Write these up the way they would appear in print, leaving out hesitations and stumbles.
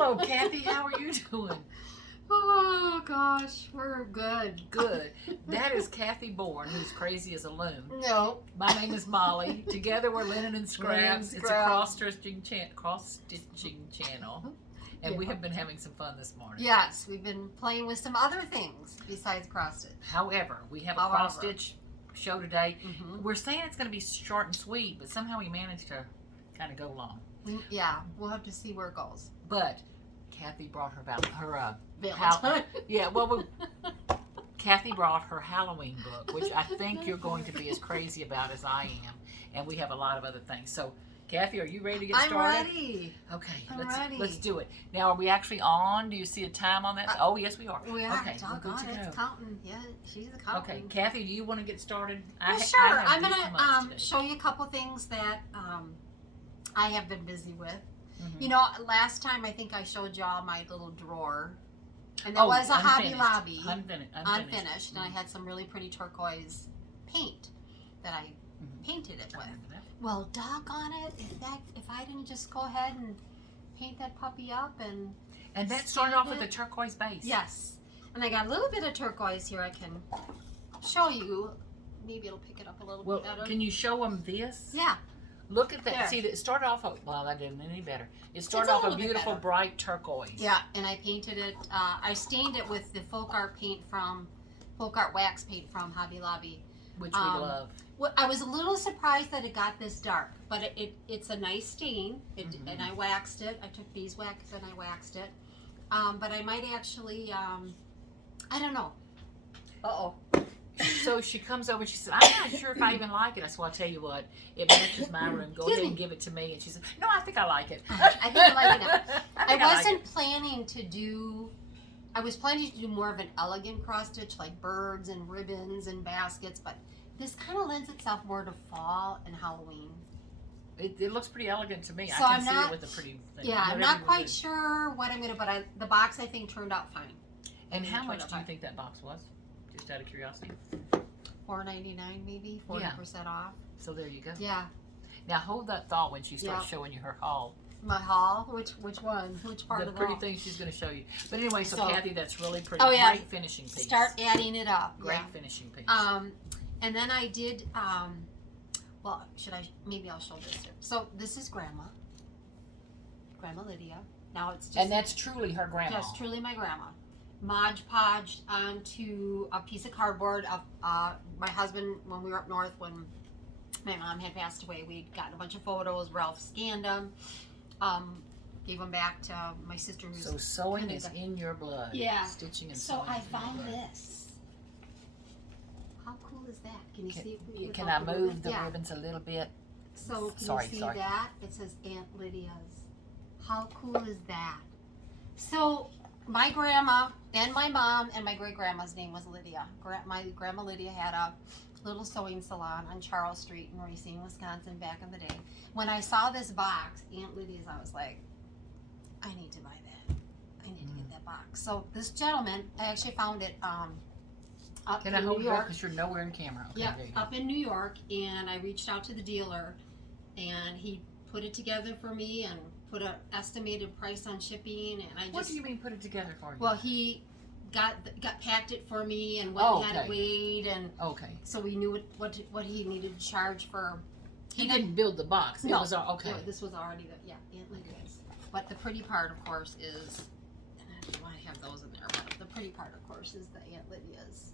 Hello, Kathy. How are you doing? Oh gosh, we're good. Good. That is Kathy Bourne, who's crazy as a loon. No. My name is Molly. Together we're Linen and Scraps. It's a cross-stitching channel. And we have been having some fun this morning. Yes, we've been playing with some other things besides cross stitch. However, we have a cross-stitch show today. We're saying it's going to be short and sweet, but somehow we managed to kind of go long. Yeah, we'll have to see where it goes. But Kathy brought her Valentine. Kathy brought her Halloween book, which I think you're going to be as crazy about as I am, and we have a lot of other things. So, Kathy, are you ready to get started? I'm ready. Okay, let's do it. Now, are we actually on? Do you see a time on that? Oh, yes, we are. We are. Okay, we're good to go. It's counting. Yeah, she's a counting. Okay, Kathy, do you want to get started? Well, sure. I'm going to show you a couple things that I have been busy with. You know, last time I think I showed y'all my little drawer. And that was a Hobby Lobby. Unfinished. And I had some really pretty turquoise paint that I painted it with. Well, doggone it, if I didn't just go ahead and paint that puppy up and that started off with a turquoise base. Yes. And I got a little bit of turquoise here I can show you. Maybe it'll pick it up a little bit better. Can you show them this? Yeah. Look at that. There. See, it started off, well, that didn't any better. It started off a beautiful, bright turquoise. Yeah, and I painted it, I stained it with the folk art wax paint from Hobby Lobby. Which we love. Well, I was a little surprised that it got this dark, but it's a nice stain, and I waxed it. I took beeswax and I waxed it. But I might actually, I don't know. Uh-oh. So she comes over and she says, I'm not sure if I even like it. I said, well, I'll tell you what, it matches my room. Go ahead and give it to me. And she said, no, I think I like it. I think I like it now. I wasn't planning to do, I was planning to do more of an elegant cross stitch, like birds and ribbons and baskets, but this kind of lends itself more to fall and Halloween. It looks pretty elegant to me. So I can see it with the pretty thing. Yeah, I'm not quite sure what I'm going to, but the box I think turned out fine. And how much do you think that box was? Just out of curiosity. $4.99 maybe, 40% off. So there you go. Yeah. Now hold that thought when she starts showing you her haul. My haul? Which one? Which part of the haul? The pretty thing she's going to show you. But anyway, so Kathy, that's really pretty. Oh, yeah. Great finishing piece. Start adding it up. Great finishing piece. And then I did, well, maybe I'll show this here. So this is Grandma Lydia. Now it's just. And that's truly her grandma. Yes, truly my grandma. Mod Podged onto a piece of cardboard of my husband when we were up north when my mom had passed away. We'd gotten a bunch of photos. Ralph scanned them, gave them back to my sister. So sewing is in your blood. Yeah. Stitching and sewing. So I found this. How cool is that? Can you see it? Can I move the ribbons a little bit? So can you see that? It says Aunt Lydia's. How cool is that? So my grandma and my mom and my great-grandma's name was Lydia. My grandma Lydia had a little sewing salon on Charles Street in Racine, Wisconsin back in the day. When I saw this box, Aunt Lydia's, I was like, I need to buy that. I need to get that box. So this gentleman, I actually found it up in New York. Can I hold it because you're nowhere in camera? Okay, yeah, up in New York, and I reached out to the dealer, and he put it together for me and put an estimated price on shipping, and I just. What do you mean put it together for you? Well, he packed it for me and what he had it weighed, and so we knew what he needed to charge for. He didn't build the box. No, it was okay. No, this was already Aunt Lydia's. But the pretty part, of course, is, and I don't want to have those in there, but the pretty part, of course, is the Aunt Lydia's.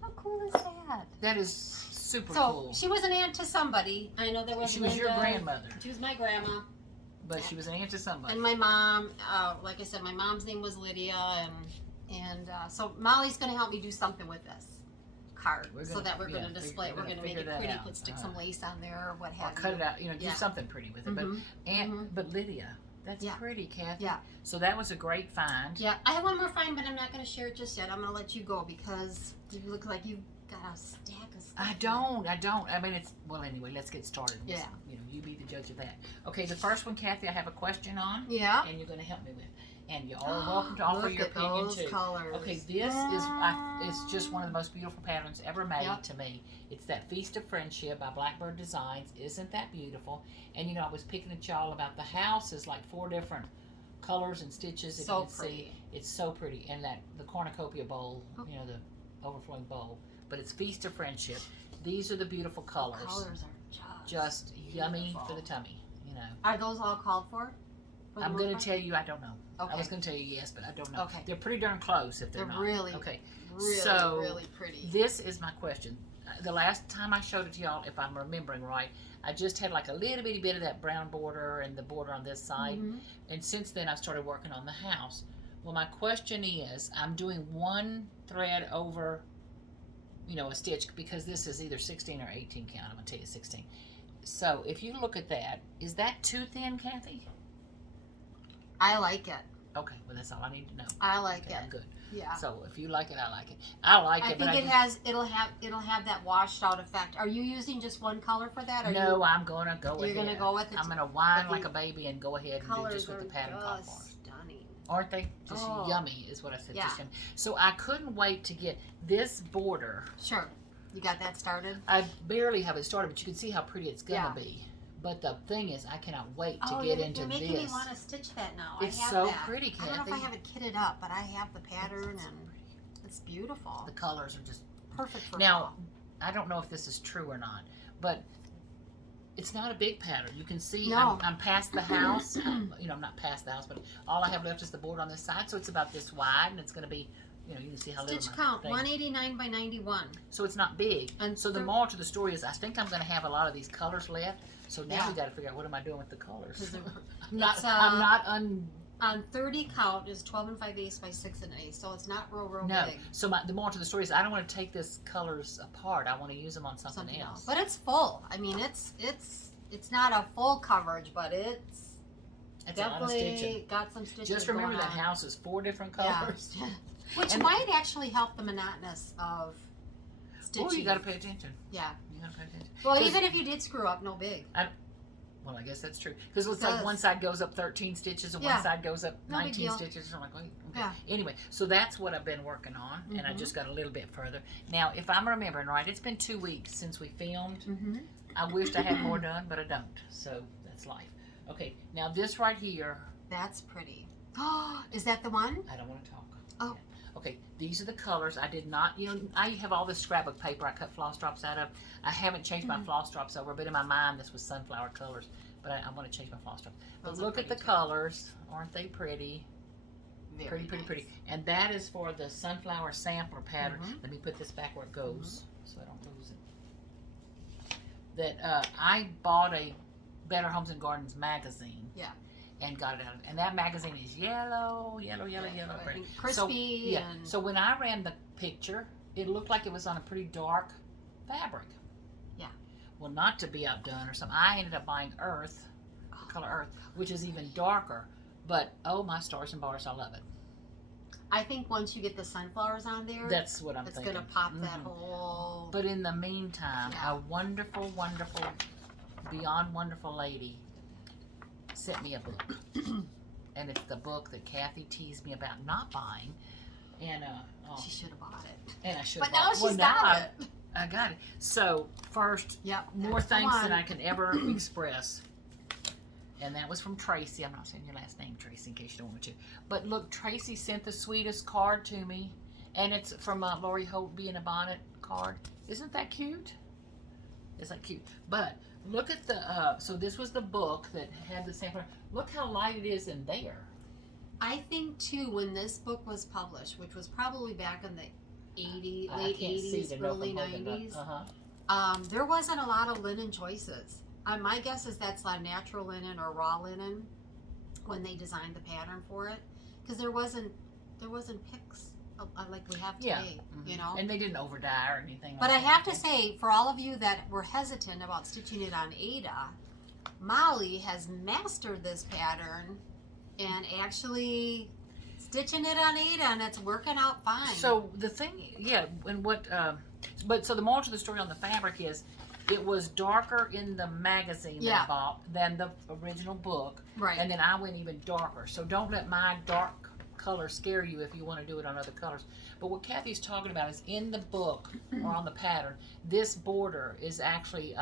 How cool is that? That is super cool. So she was an aunt to somebody. I know there was. She was your grandmother. She was my grandma. But she was an aunt to somebody. And my mom, like I said, my mom's name was Lydia, and so Molly's going to help me do something with this card, so that we're going to display it. We're going to make it pretty. Put stick some lace on there, or what have you. Or cut it out. You know, do something pretty with it. But Lydia, that's pretty, Kathy. Yeah. So that was a great find. Yeah, I have one more find, but I'm not going to share it just yet. I'm going to let you go because you look like you've got a stack of stuff. I don't. I mean, well, anyway, let's get started. Yeah. You know, you be the judge of that. Okay, the first one, Kathy, I have a question on. Yeah. And you're going to help me with. And you're all welcome to offer your opinion too. Colors. Okay, this is it's just one of the most beautiful patterns ever made to me. It's that Feast of Friendship by Blackbird Designs. Isn't that beautiful? And you know, I was picking at y'all about the house is like 4 different colors and stitches. If So you can see, it's so pretty. And that the cornucopia bowl, you know, the overflowing bowl. But it's Feast of Friendship. These are the beautiful colors. The colors are just yummy for the tummy. You know. Are those all called for? I'm going to tell you, I don't know. Okay. I was going to tell you yes, but I don't know. Okay. They're pretty darn close if they're not. Really, okay. Really pretty. This is my question. The last time I showed it to y'all, if I'm remembering right, I just had like a little bitty bit of that brown border and the border on this side. And since then, I've started working on the house. Well, my question is, I'm doing one thread over, you know, a stitch, because this is either 16 or 18 count. I'm going to tell you 16. So if you look at that, is that too thin, Kathy? I like it. Okay, well, that's all I need to know. I like it. I'm good. Yeah. So if you like it, I like it. I like it. I think it'll have that washed out effect. Are you using just one color for that? Or no, I'm gonna go ahead. You're gonna go with it. I'm gonna whine like a baby and go ahead and do just what the pattern called for. Stunning. Aren't they? Just yummy is what I said. Yeah. Just yummy. So I couldn't wait to get this border. Sure. You got that started? I barely have it started, but you can see how pretty it's gonna be. But the thing is, I cannot wait to get into you're this. making me want to stitch that now. It's I have so that. pretty, Kathy. I don't know if I have it kitted up, but I have the pattern and it's beautiful. The colors are just perfect for now. fall. I don't know if this is true or not, but it's not a big pattern. You can see No. I'm past the house. You know, I'm not past the house, but all I have left is the board on this side, so it's about this wide, and it's going to be, you know, you can see how little Stitch my count thing. 189 by 91. So it's not big. And so the moral to the story is, I think I'm going to have a lot of these colors left. So now Yeah. we got to figure out what am I doing with the colors. I'm not on 30 count is 12 and 5/8 by 6 and 8, so it's not real no. big. So the moral to the story is, I don't want to take this colors apart. I want to use them on something else. But it's full. I mean, it's not a full coverage, but it's definitely got some stitches. Just remember going that on. house is 4 different colors. Yeah. Which might actually help the monotonous of stitching. Oh, you got to pay attention. Yeah. You got to pay attention. Well, even if you did screw up, no big. Well, I guess that's true. Because it looks like one side goes up 13 stitches and one side goes up 19 stitches. I'm like, wait, okay. Yeah. Anyway, so that's what I've been working on, and I just got a little bit further. Now, if I'm remembering right, it's been 2 weeks since we filmed. I wished I had more done, but I don't. So that's life. Okay, now this right here. That's pretty. Oh, is that the one? I don't want to talk. Oh. Yeah. Okay, these are the colors. I did not, you know, I have all this scrapbook paper I cut floss drops out of. I haven't changed my floss drops over, but in my mind this was sunflower colors. But I want to change my floss drops. But Those look at the colors. Aren't they pretty? Very pretty. And that is for the sunflower sampler pattern. Let me put this back where it goes so I don't lose it. That I bought a Better Homes and Gardens magazine. Yeah. And got it out. And that magazine is yellow. And crispy. So, so when I ran the picture, it looked like it was on a pretty dark fabric. Yeah. Well, not to be outdone or something, I ended up buying Earth, color Earth, which is even darker. But, oh, my stars and bars, I love it. I think once you get the sunflowers on there, that's what I'm thinking. It's going to pop that whole... But in the meantime, a wonderful, beyond wonderful lady sent me a book. And it's the book that Kathy teased me about not buying. And she should have bought it. And I should have bought it. But now she's got it. I got it. So first, more thanks than I can ever express. And that was from Tracy. I'm not saying your last name, Tracy, in case you don't want to. But look, Tracy sent the sweetest card to me. And it's from Lori Holt being a bonnet card. Isn't that cute? Isn't that cute? But look at the, so this was the book that had the sampler. Look how light it is in there. I think, too, when this book was published, which was probably back in the late 80s, early 90s, there wasn't a lot of linen choices. My guess is that's like natural linen or raw linen when they designed the pattern for it, because there wasn't picks like we have today, you know. And they didn't over dye or anything. But I have to say, for all of you that were hesitant about stitching it on Ada, Molly has mastered this pattern and actually stitching it on Ada, and it's working out fine. So the thing, and what, but so the moral to the story on the fabric is, it was darker in the magazine that I bought than the original book. Right. And then I went even darker. So don't let my dark color scare you if you want to do it on other colors. But what Kathy's talking about is in the book or on the pattern, this border is actually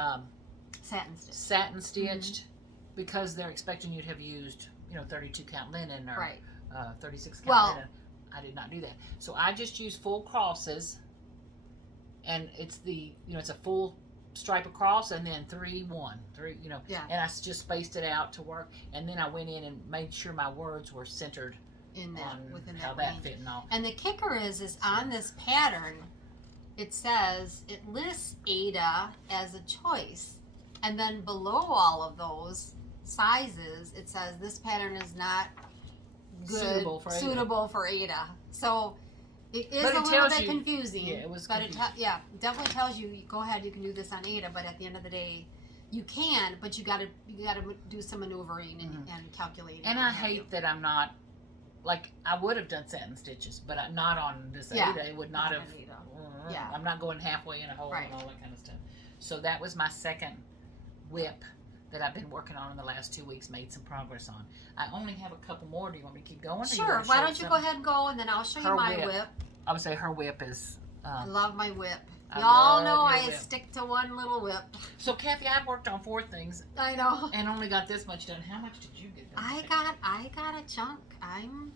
satin stitched because they're expecting you to have used 32 count linen or right. 36 count linen. I did not do that. So I just used full crosses, and it's it's a full stripe across, and then 3 Yeah. and I just spaced it out to work, and then I went in and made sure my words were centered in that on within how that that fit and all. And the kicker is on this pattern, it says it lists Ada as a choice, and then below all of those sizes, it says this pattern is not good, suitable for Ada. So it is a little bit confusing. Yeah, it was but confusing. it definitely tells you, go ahead, you can do this on Ada, but at the end of the day, you can, but you gotta do some maneuvering and calculating. And I hate that I'm not, like, I would have done satin stitches, but I'm not on this Ada. It would not have. Yeah. I'm not going halfway in a hole and all that kind of stuff. So that was my second WIP that I've been working on in the last 2 weeks, made some progress on. I only have a couple more. Do you want me to keep going? Sure. Why don't you go ahead and go, and then I'll show you my WIP. I would say her WIP is... I love my WIP. Y'all know I stick to one little WIP. So, Kathy, I've worked on 4 things. I know. And only got this much done. How much did you get done? I got a chunk. I'm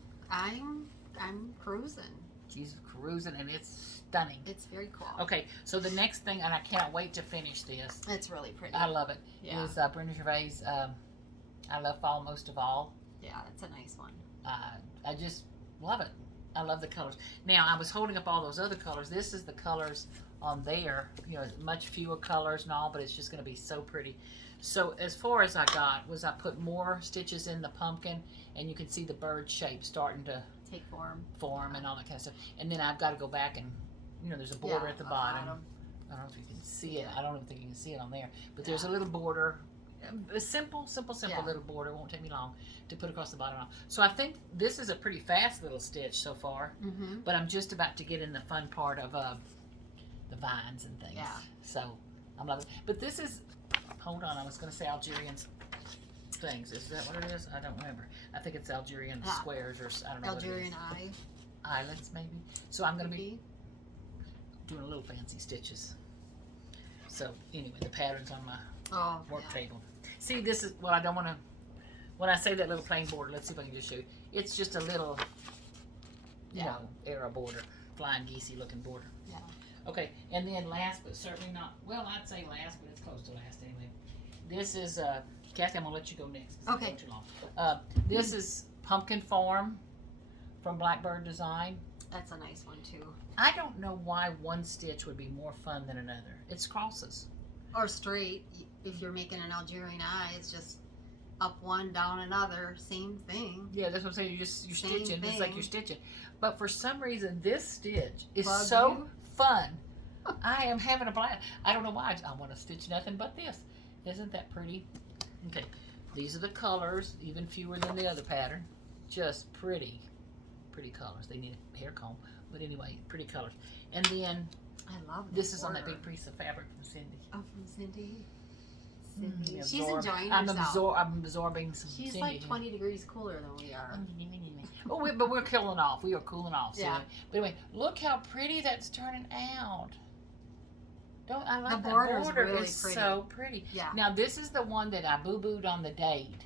cruising. She's cruising, and it's stunning. It's very cool. Okay, so the next thing, and I can't wait to finish this. It's really pretty. I love it. Yeah. Is Brenda Gervais, I Love Fall Most of All. Yeah, that's a nice one. I just love it. I love the colors. Now, I was holding up all those other colors. This is the colors on there. Much fewer colors and all, but it's just going to be so pretty. So as far as I got was I put more stitches in the pumpkin, and you can see the bird shape starting to take form and all that kind of stuff. And then I've got to go back and, there's a border at the bottom. I don't know if you can see it. I don't even think you can see it on there. But there's a little border, a simple little border. It won't take me long to put across the bottom. So I think this is a pretty fast little stitch so far. But I'm just about to get in the fun part of the vines and things. Yeah. So I'm loving it. But this is, hold on, I was going to say Algerian things. Is that what it is? I don't remember. I think it's Algerian squares, or I don't know. Algerian islands, maybe. So I'm going to be doing a little fancy stitches. So anyway, the pattern's on my work table. See, this is what I don't want to. When I say that little plain border, let's see if I can just show you. It's just a little, arrow border, flying geesey looking border. Yeah. Okay, and then last but certainly not, well, I'd say last, but it's close to last anyway. This is Kathy, I'm gonna let you go next. Okay. Too long. This is Pumpkin Farm from Blackbird Design. That's a nice one too. I don't know why one stitch would be more fun than another. It's crosses. Or straight. If you're making an Algerian eye, it's just up one, down another, same thing. Yeah, that's what I'm saying. You're stitching. It's like you're stitching. But for some reason, this stitch is fun. I am having a blast. I don't know why. I want to stitch nothing but this. Isn't that pretty? Okay, these are the colors, even fewer than the other pattern. Just pretty colors. They need a hair comb, but anyway, pretty colors. And then I love this is on that big piece of fabric from Cindy. Oh, from Cindy. Cindy. She's enjoying I'm herself. I'm absorbing some She's Cindy. Like 20 degrees cooler than we are. But we're cooling off. We are cooling off. So yeah. But anyway, look how pretty that's turning out. I like the that border's border. Really is pretty. So pretty. Yeah. Now this is the one that I boo-booed on the date.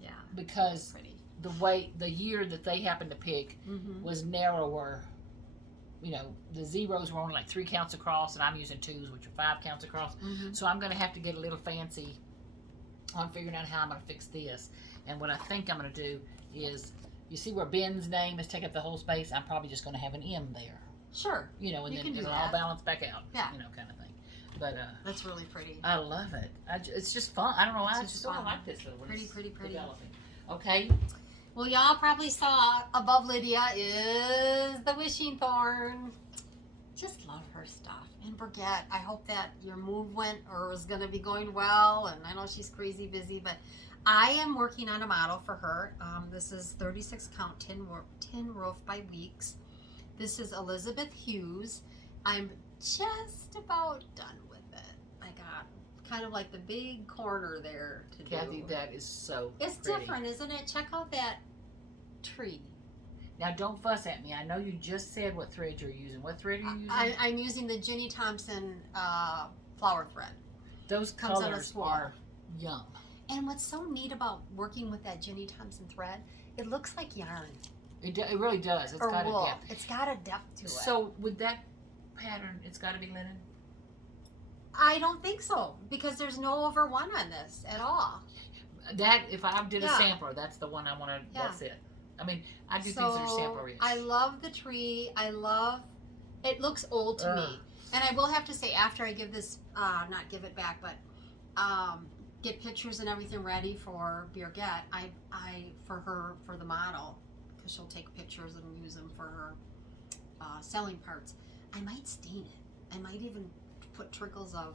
Yeah. Because the year that they happened to pick was narrower. The zeros were only like 3 counts across, and I'm using 2s, which are 5 counts across. So I'm going to have to get a little fancy on figuring out how I'm going to fix this. And what I think I'm going to do is, you see where Ben's name is taking up the whole space? I'm probably just going to have an M there. Sure. And then it'll all balance back out. Yeah. Kind of thing. But that's really pretty. I love it. It's just fun. I don't know why. I just sort of like this little one. Pretty. Developing. Okay. Well, y'all probably saw above Lydia is the Wishing Thorn. Just love her stuff. And Brigitte, I hope that your move went or is going to be going well. And I know she's crazy busy, but I am working on a model for her. This is 36 count tin roof by Weeks. This is Elizabeth Hughes. I'm just about done with it. I got kind of like the big corner there to Kathy, do. that is so It's pretty. different, isn't it? Check out that tree. Now, don't fuss at me. I know you just said what thread you're using. What thread are you using? I'm using the Ginny Thompson flower thread. Those colors are yum. And what's so neat about working with that Jenny Thompson thread, it looks like yarn. It really does. It's got wool. a depth. It's got a depth to it. So with that pattern, it's got to be linen? I don't think so, because there's no over one on this at all. That, if I did a sampler, that's the one I want to, that's it. I mean, I do things that are sampler-ish. I love the tree. It looks old to me. And I will have to say, after I give this, not give it back, but get pictures and everything ready for Birgit, for the model, because she'll take pictures and use them for her selling parts. I might stain it. I might even put trickles of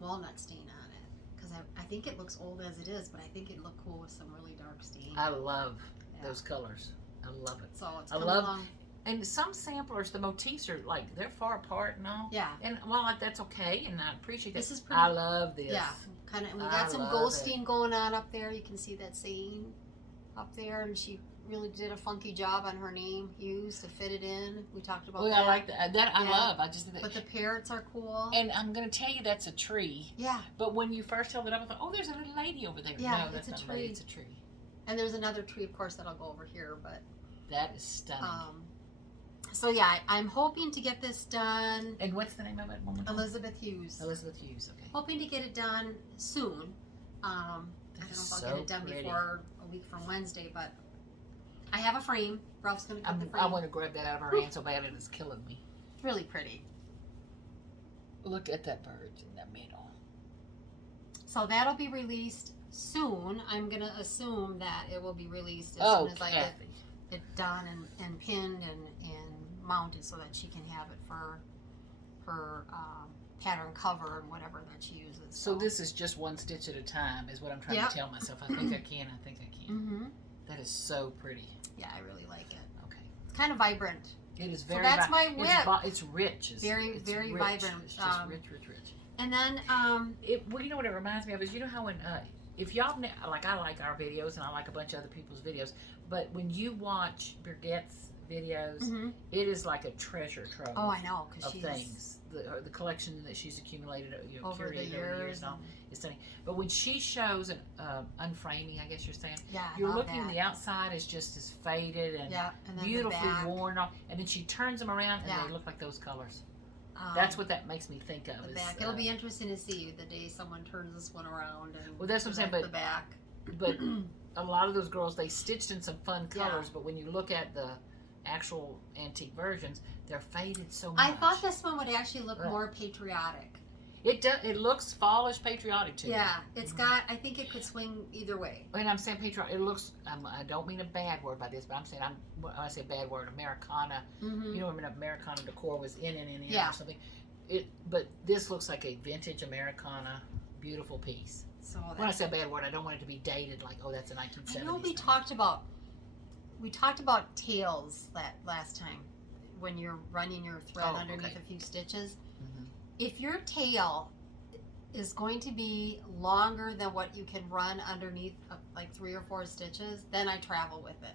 walnut stain on it, because I think it looks old as it is, but I think it'd look cool with some really dark stain. I love those colors. I love it. So it's coming along. And some samplers, the motifs are like, they're far apart and all. Yeah. And well, that's okay, and I appreciate that. This is pretty. I love this. Yeah. Kind of. We got some ghosting going on up there. You can see that saying up there, and she really did a funky job on her name, Hughes, to fit it in. We talked about that. I like that. That I love. I just did that. But the parrots are cool. And I'm going to tell you that's a tree. Yeah. But when you first held it up, I thought, oh, there's a little lady over there. Yeah, no, that's it's a not tree. a lady. It's a tree. And there's another tree, of course, that'll go over here. But that is stunning. So yeah, I'm hoping to get this done. And what's the name of it? One more time? Elizabeth Hughes. Elizabeth Hughes. Okay. Hoping to get it done soon. I don't know if I'll get it done before a week from Wednesday, but I have a frame. Ralph's going to cut the frame. I want to grab that out of her hand so bad it is killing me. It's really pretty. Look at that bird in the middle. So that'll be released soon. I'm going to assume that it will be released as soon as I get it done and pinned and mounted, so that she can have it for her pattern cover and whatever that she uses. So this is just one stitch at a time is what I'm trying to tell myself. I think I can. Mm-hmm. That is so pretty. Yeah, I really like it. Okay. It's kind of vibrant. It is very. So that's my WIP. It's rich. Very rich. vibrant. It's just rich. And then, well, you know what it reminds me of is, you know how when if y'all like, I like our videos and I like a bunch of other people's videos, but when you watch Birgit's videos, it is like a treasure trove. Oh, I know, because of things. The collection that she's accumulated, over the years and all, is stunning. But when she shows an unframing, I guess you're saying, you're looking the outside is just as faded and beautifully worn off, and then she turns them around and they look like those colors. That's what that makes me think of. The back. It'll be interesting to see the day someone turns this one around. And well, that's what I'm saying. But the back. But a lot of those girls, they stitched in some fun colors. But when you look at the actual antique versions, they're faded so much. I thought this one would actually look more patriotic. It does. It looks fallish, patriotic to me. Yeah, it's got. I think it could swing either way. And I'm saying patriotic. It looks. I don't mean a bad word by this, but I'm saying when I say a bad word, Americana. You know, when Americana decor was in or something. But this looks like a vintage Americana, beautiful piece. So when I say a bad word, I don't want it to be dated like, oh, that's a 1970s. I know we talked about tails that last time when you're running your thread underneath a few stitches. If your tail is going to be longer than what you can run underneath like 3 or 4 stitches, then I travel with it.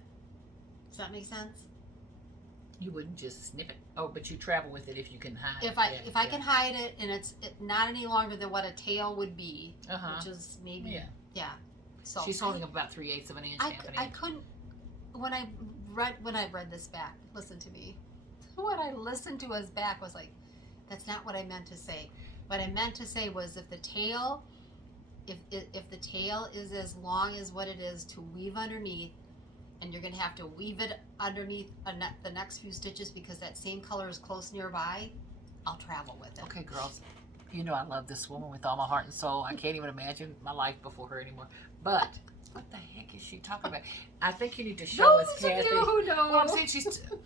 Does that make sense? You wouldn't just snip it. Oh, but you travel with it if you can hide it. If I can hide it and it's not any longer than what a tail would be, which is maybe So she's holding up about 3/8 of an inch. I couldn't. When I read this back, listen to me. What I listened to us back was like, that's not what I meant to say. What I meant to say was if the tail is as long as what it is to weave underneath, and you're going to have to weave it underneath the next few stitches because that same color is close nearby, I'll travel with it. Okay, girls. You know I love this woman with all my heart and soul. I can't even imagine my life before her anymore. But what the heck is she talking about? I think you need to show us, Kathy. Those of you who know. Well, I'm saying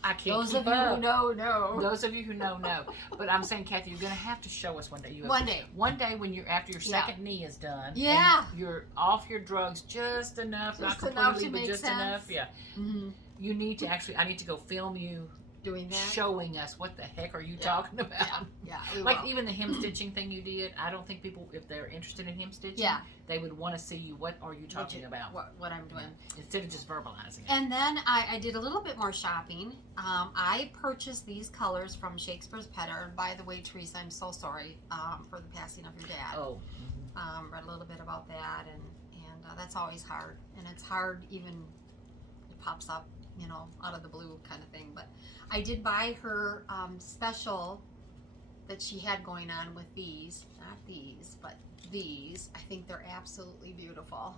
I can't Those keep of you up. who know. Those of you who know. But I'm saying, Kathy, you're going to have to show us one day. One day when you're after your second knee is done. Yeah. And you're off your drugs just enough, not completely, but just enough. Yeah. You need to I need to go film you doing that, showing us what the heck are you talking about. Like even the hem stitching thing you did, I don't think people, if they're interested in hem stitching, they would want to see you, what are you talking about, what I'm doing, instead of just verbalizing it. And then I did a little bit more shopping. I purchased these colors from Shakespeare Peddler, and by the way, Teresa, I'm so sorry for the passing of your dad. Read a little bit about that, that's always hard. And it's hard even, it pops up, you know, out of the blue kind of thing. But I did buy her special that she had going on with these. Not these, but these. I think they're absolutely beautiful.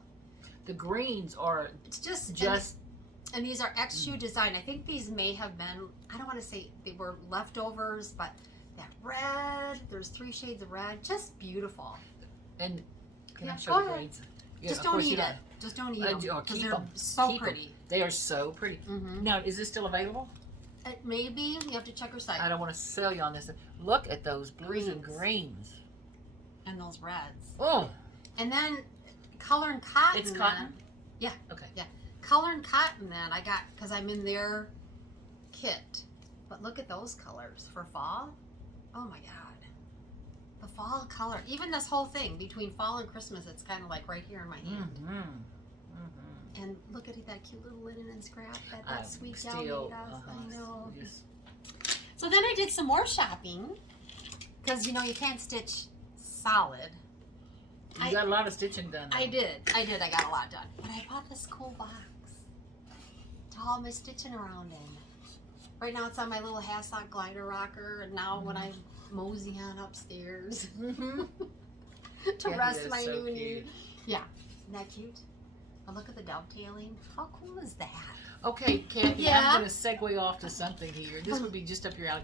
The greens are it's just and these are XU design. I think these may have been, I don't want to say they were leftovers, but that red, there's 3 shades of red, just beautiful. And can I show go the ahead. greens? Yeah, Just don't eat it. Just don't eat them because they're so pretty. They are so pretty. Now, is this still available? Maybe you have to check her site. I don't want to sell you on this. Look at those blues and greens. And those reds. Oh. And then color and cotton. It's cotton? Yeah. Okay. Yeah. Color and cotton then I got because I'm in their kit. But look at those colors for fall. Oh my God. The fall color. Even this whole thing between fall and Christmas, it's kind of like right here in my hand. And look at that cute little linen and scrap that sweet gal made us. I know. Yes. So then I did some more shopping because you know you can't stitch solid. You got a lot of stitching done. Though. I did. I got a lot done. But I bought this cool box to haul my stitching around in. Right now it's on my little hassock glider rocker, and now when I mosey on upstairs to rest my new knee. Yeah, isn't that cute? But look at the dovetailing. How cool is that? Okay, Kathy, I'm going to segue off to something here. This would be just up your alley.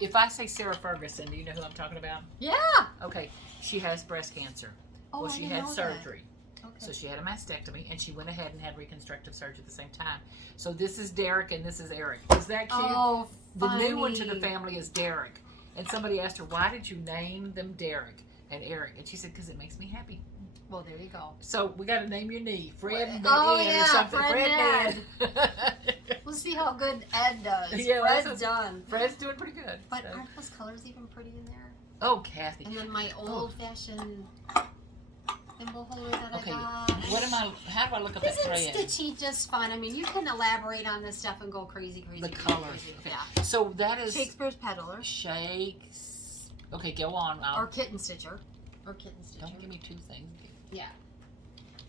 If I say Sarah Ferguson, do you know who I'm talking about? Yeah. Okay, she has breast cancer. Oh, well, she had surgery. Okay. So she had a mastectomy, and she went ahead and had reconstructive surgery at the same time. So this is Derek, and this is Eric. Is that cute? Oh, funny. The new one to the family is Derek. And somebody asked her, why did you name them Derek and Eric? And she said, because it makes me happy. Well, there you go. So we got to name your knee. Fred or something. Fred We'll see how good Ed does. Yeah, Fred's done. Fred's doing pretty good. But aren't those colors even pretty in there? Oh, Kathy. And then my old-fashioned thimble holder that I got. How do I look up that thread? Isn't stitchy just fun? I mean, you can elaborate on this stuff and go crazy. The colors. Okay. Yeah. So that is Shakespeare Peddler. Okay, go on. Or Kitten Stitcher. Don't give me 2 things. Yeah.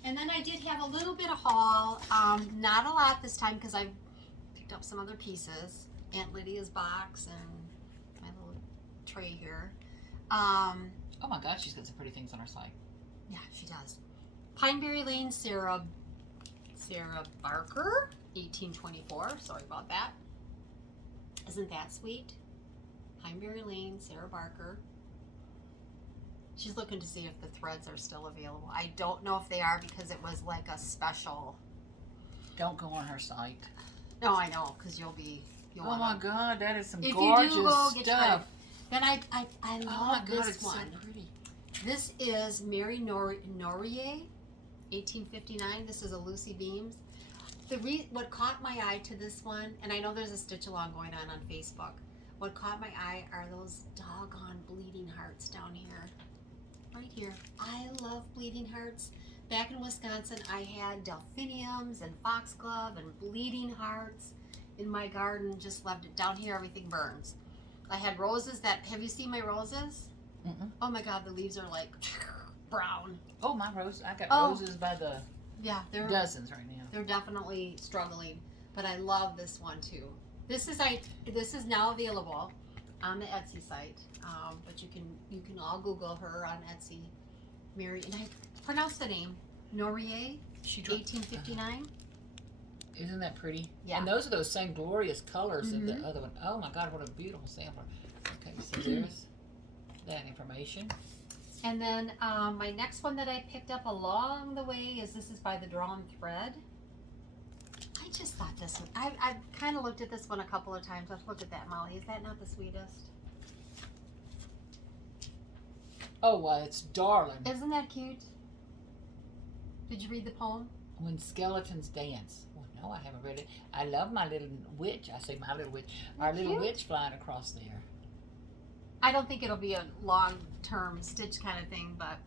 And then I did have a little bit of haul. Not a lot this time because I picked up some other pieces. Aunt Lydia's box and my little tray here. Oh my gosh, she's got some pretty things on her site. Yeah, she does. Pineberry Lane, Sarah Barker, 1824. Sorry about that. Isn't that sweet? Pineberry Lane, Sarah Barker. She's looking to see if the threads are still available. I don't know if they are because it was like a special. Don't go on her site. No, I know, because you'll my God, that is some if gorgeous you do go, get stuff. Then I love this one. So pretty. This is Mary Norier, 1859. This is a Lucy Beams. What caught my eye to this one, and I know there's a stitch along going on Facebook. What caught my eye are those doggone bleeding hearts down here. Right here. I love bleeding hearts. Back in Wisconsin, I had delphiniums and foxglove and bleeding hearts in my garden. Just loved it. Down here, everything burns. I had roses have you seen my roses? Oh my God, the leaves are like brown. Oh, my rose. I got roses by the dozens right now. They're definitely struggling, but I love this one too. This is now available on the Etsy site, but you can all Google her on Etsy. Mary, and I pronounce the name Norier, 1859. Isn't that pretty? Yeah. And those are those same glorious colors of the other one. Oh my God, what a beautiful sampler. Okay, so there's that information. And then my next one that I picked up along the way is by the Drawn Thread. I just thought this one, I've kind of looked at this one a couple of times. Let's look at that, Molly. Is that not the sweetest? Oh, it's darling. Isn't that cute? Did you read the poem? When Skeletons Dance. Well, no, I haven't read it. I love my little witch. I say my little witch. Our little witch flying across there. I don't think it'll be a long-term stitch kind of thing, but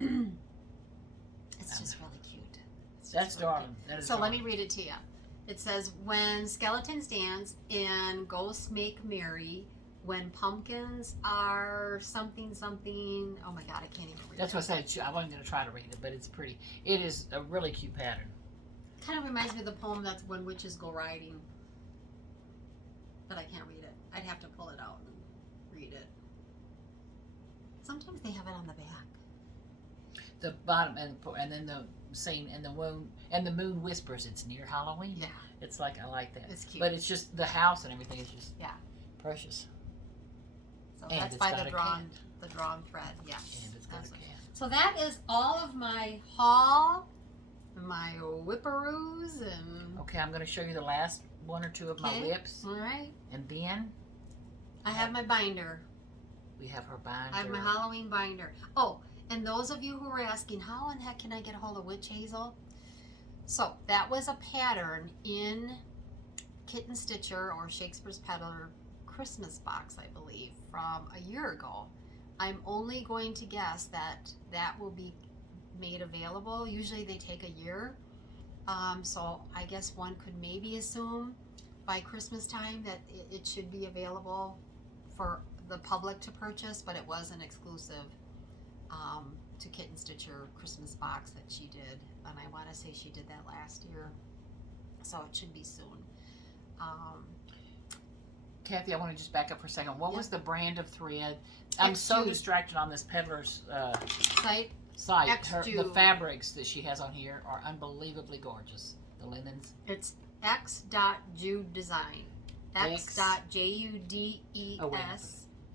it's just really cute. That's darling. That is let me read it to you. It says, when skeletons dance and ghosts make merry, when pumpkins are something. Oh my God, I can't even read That's it. what I said. I wasn't going to try to read it, but it's pretty. It is a really cute pattern. Kind of reminds me of the poem that's When Witches Go Riding. But I can't read it. I'd have to pull it out and read it. Sometimes they have it on the back. The bottom and then the scene and the moon whispers. It's near Halloween. Yeah. It's like I like that. It's cute. But it's just the house and everything is just precious. So and that's by the drawn thread. Yeah. And it's got a cat. So that is all of my haul, my whipperoos, and okay, I'm going to show you the last one or two of my whips. All right. And then I have my binder. We have her binder. I have my Halloween binder. Oh, and those of you who were asking, how in the heck can I get a hold of Witch Hazel? So that was a pattern in Kitten Stitcher or Shakespeare Peddler Christmas box, I believe, from a year ago. I'm only going to guess that that will be made available. Usually they take a year. So I guess one could maybe assume by Christmas time that it should be available for the public to purchase, but it was an exclusive to Kitten Stitcher Christmas box that she did, and I want to say she did that last year, so it should be soon. Kathy, I want to just back up for a second. What was the brand of thread? I'm so distracted on this peddler's site. The fabrics that she has on here are unbelievably gorgeous. The linens. It's X.Jude Design. X.Judes.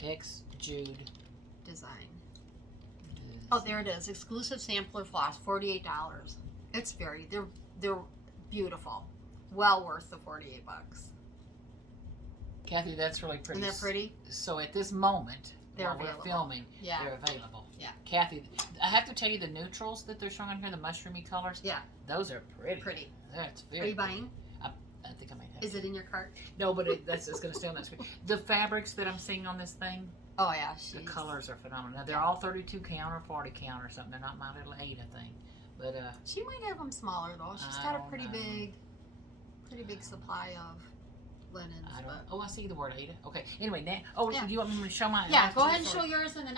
X.Jude Design. Oh, there it is. Exclusive sampler floss, $48. It's they're beautiful. Well worth the $48. Kathy, that's really pretty. Isn't that pretty? So at this moment, while we're filming, they're available. Yeah. Kathy, I have to tell you the neutrals that they're showing on here, the mushroomy colors. Yeah. Those are pretty. Pretty. That's very. Are you buying? I think I might have. Is it in your cart? No, but it's going to stay on that screen. The fabrics that I'm seeing on this thing. Oh yeah, the colors are phenomenal. Now, they're all 32 count or 40 count or something. They're not my little 8, I think. But she might have them smaller though. She's got a pretty big supply of linens. I see the word 8. Okay. Anyway, now. Do you want me to show mine? Yeah, go ahead and show yours, and then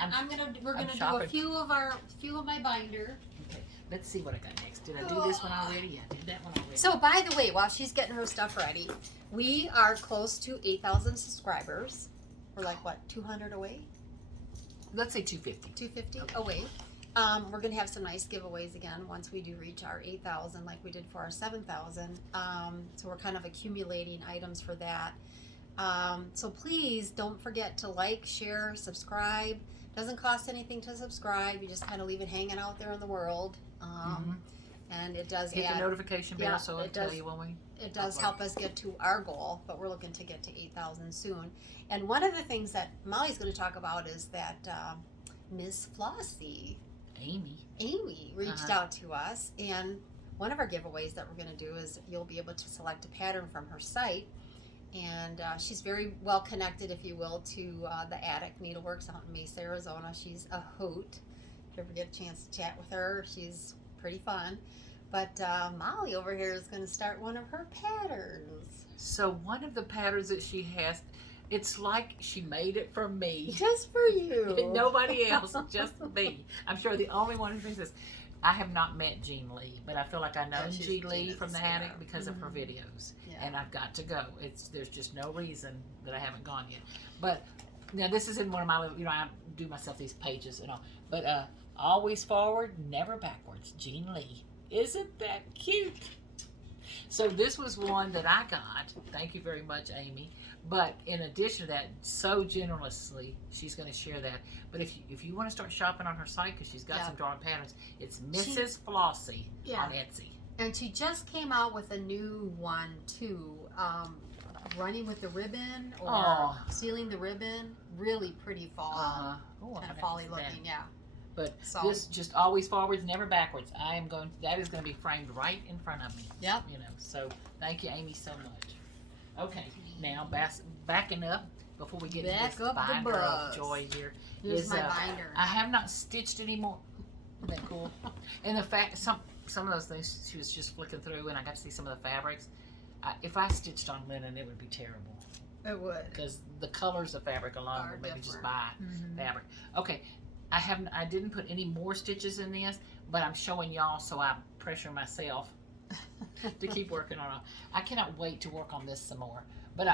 we're gonna do a few of my binder. Okay. Let's see what I got next. Did I do this one already? Yeah, I did that one already. So, by the way, while she's getting her stuff ready, we are close to 8,000 subscribers. We're like, what, 200 away? Let's say 250. 250 away. We're going to have some nice giveaways again once we do reach our 8,000 like we did for our 7,000. So we're kind of accumulating items for that. So please don't forget to like, share, subscribe. Doesn't cost anything to subscribe. You just kind of leave it hanging out there in the world. And it does hit the notification bell so it'll tell you when we it does help us get to our goal, but we're looking to get to 8,000 soon. And one of the things that Molly's going to talk about is that Miss Flossie, Amy reached out to us, and one of our giveaways that we're going to do is you'll be able to select a pattern from her site. And she's very well connected, if you will, to the Attic Needleworks out in Mesa, Arizona. She's a hoot. If you ever get a chance to chat with her, she's pretty fun. But Molly over here is going to start one of her patterns. So one of the patterns that she has, it's like she made it for me. Just for you. Nobody else, just me. I'm sure the only one who thinks this. I have not met Jean Lee, but I feel like I know Jean Lee from the Attic because of her videos. Yeah. And I've got to go. There's just no reason that I haven't gone yet. But now this is in one of my little, I do myself these pages and all. But always forward, never backwards. Jean Lee. Isn't that cute? So this was one that I got. Thank you very much, Amy. But in addition to that, so generously, she's going to share that. But if you want to start shopping on her site, because she's got some drawing patterns, it's Mrs. Flossie on Etsy. And she just came out with a new one, too. Running with the ribbon or sealing the ribbon. Really pretty fall. Kind of fall-y looking, But this just always forwards, never backwards. That is going to be framed right in front of me. Yep. So thank you, Amy, so much. Okay, now backing up before we get into this binder of joy here. Here's my binder. I have not stitched anymore. Isn't that cool? And the fact, some of those things she was just flicking through, and I got to see some of the fabrics. If I stitched on linen, it would be terrible. It would. Because the colors of fabric alone would maybe just buy fabric. Okay, I didn't put any more stitches in this, but I'm showing y'all so I pressure myself to keep working on it. I cannot wait to work on this some more. But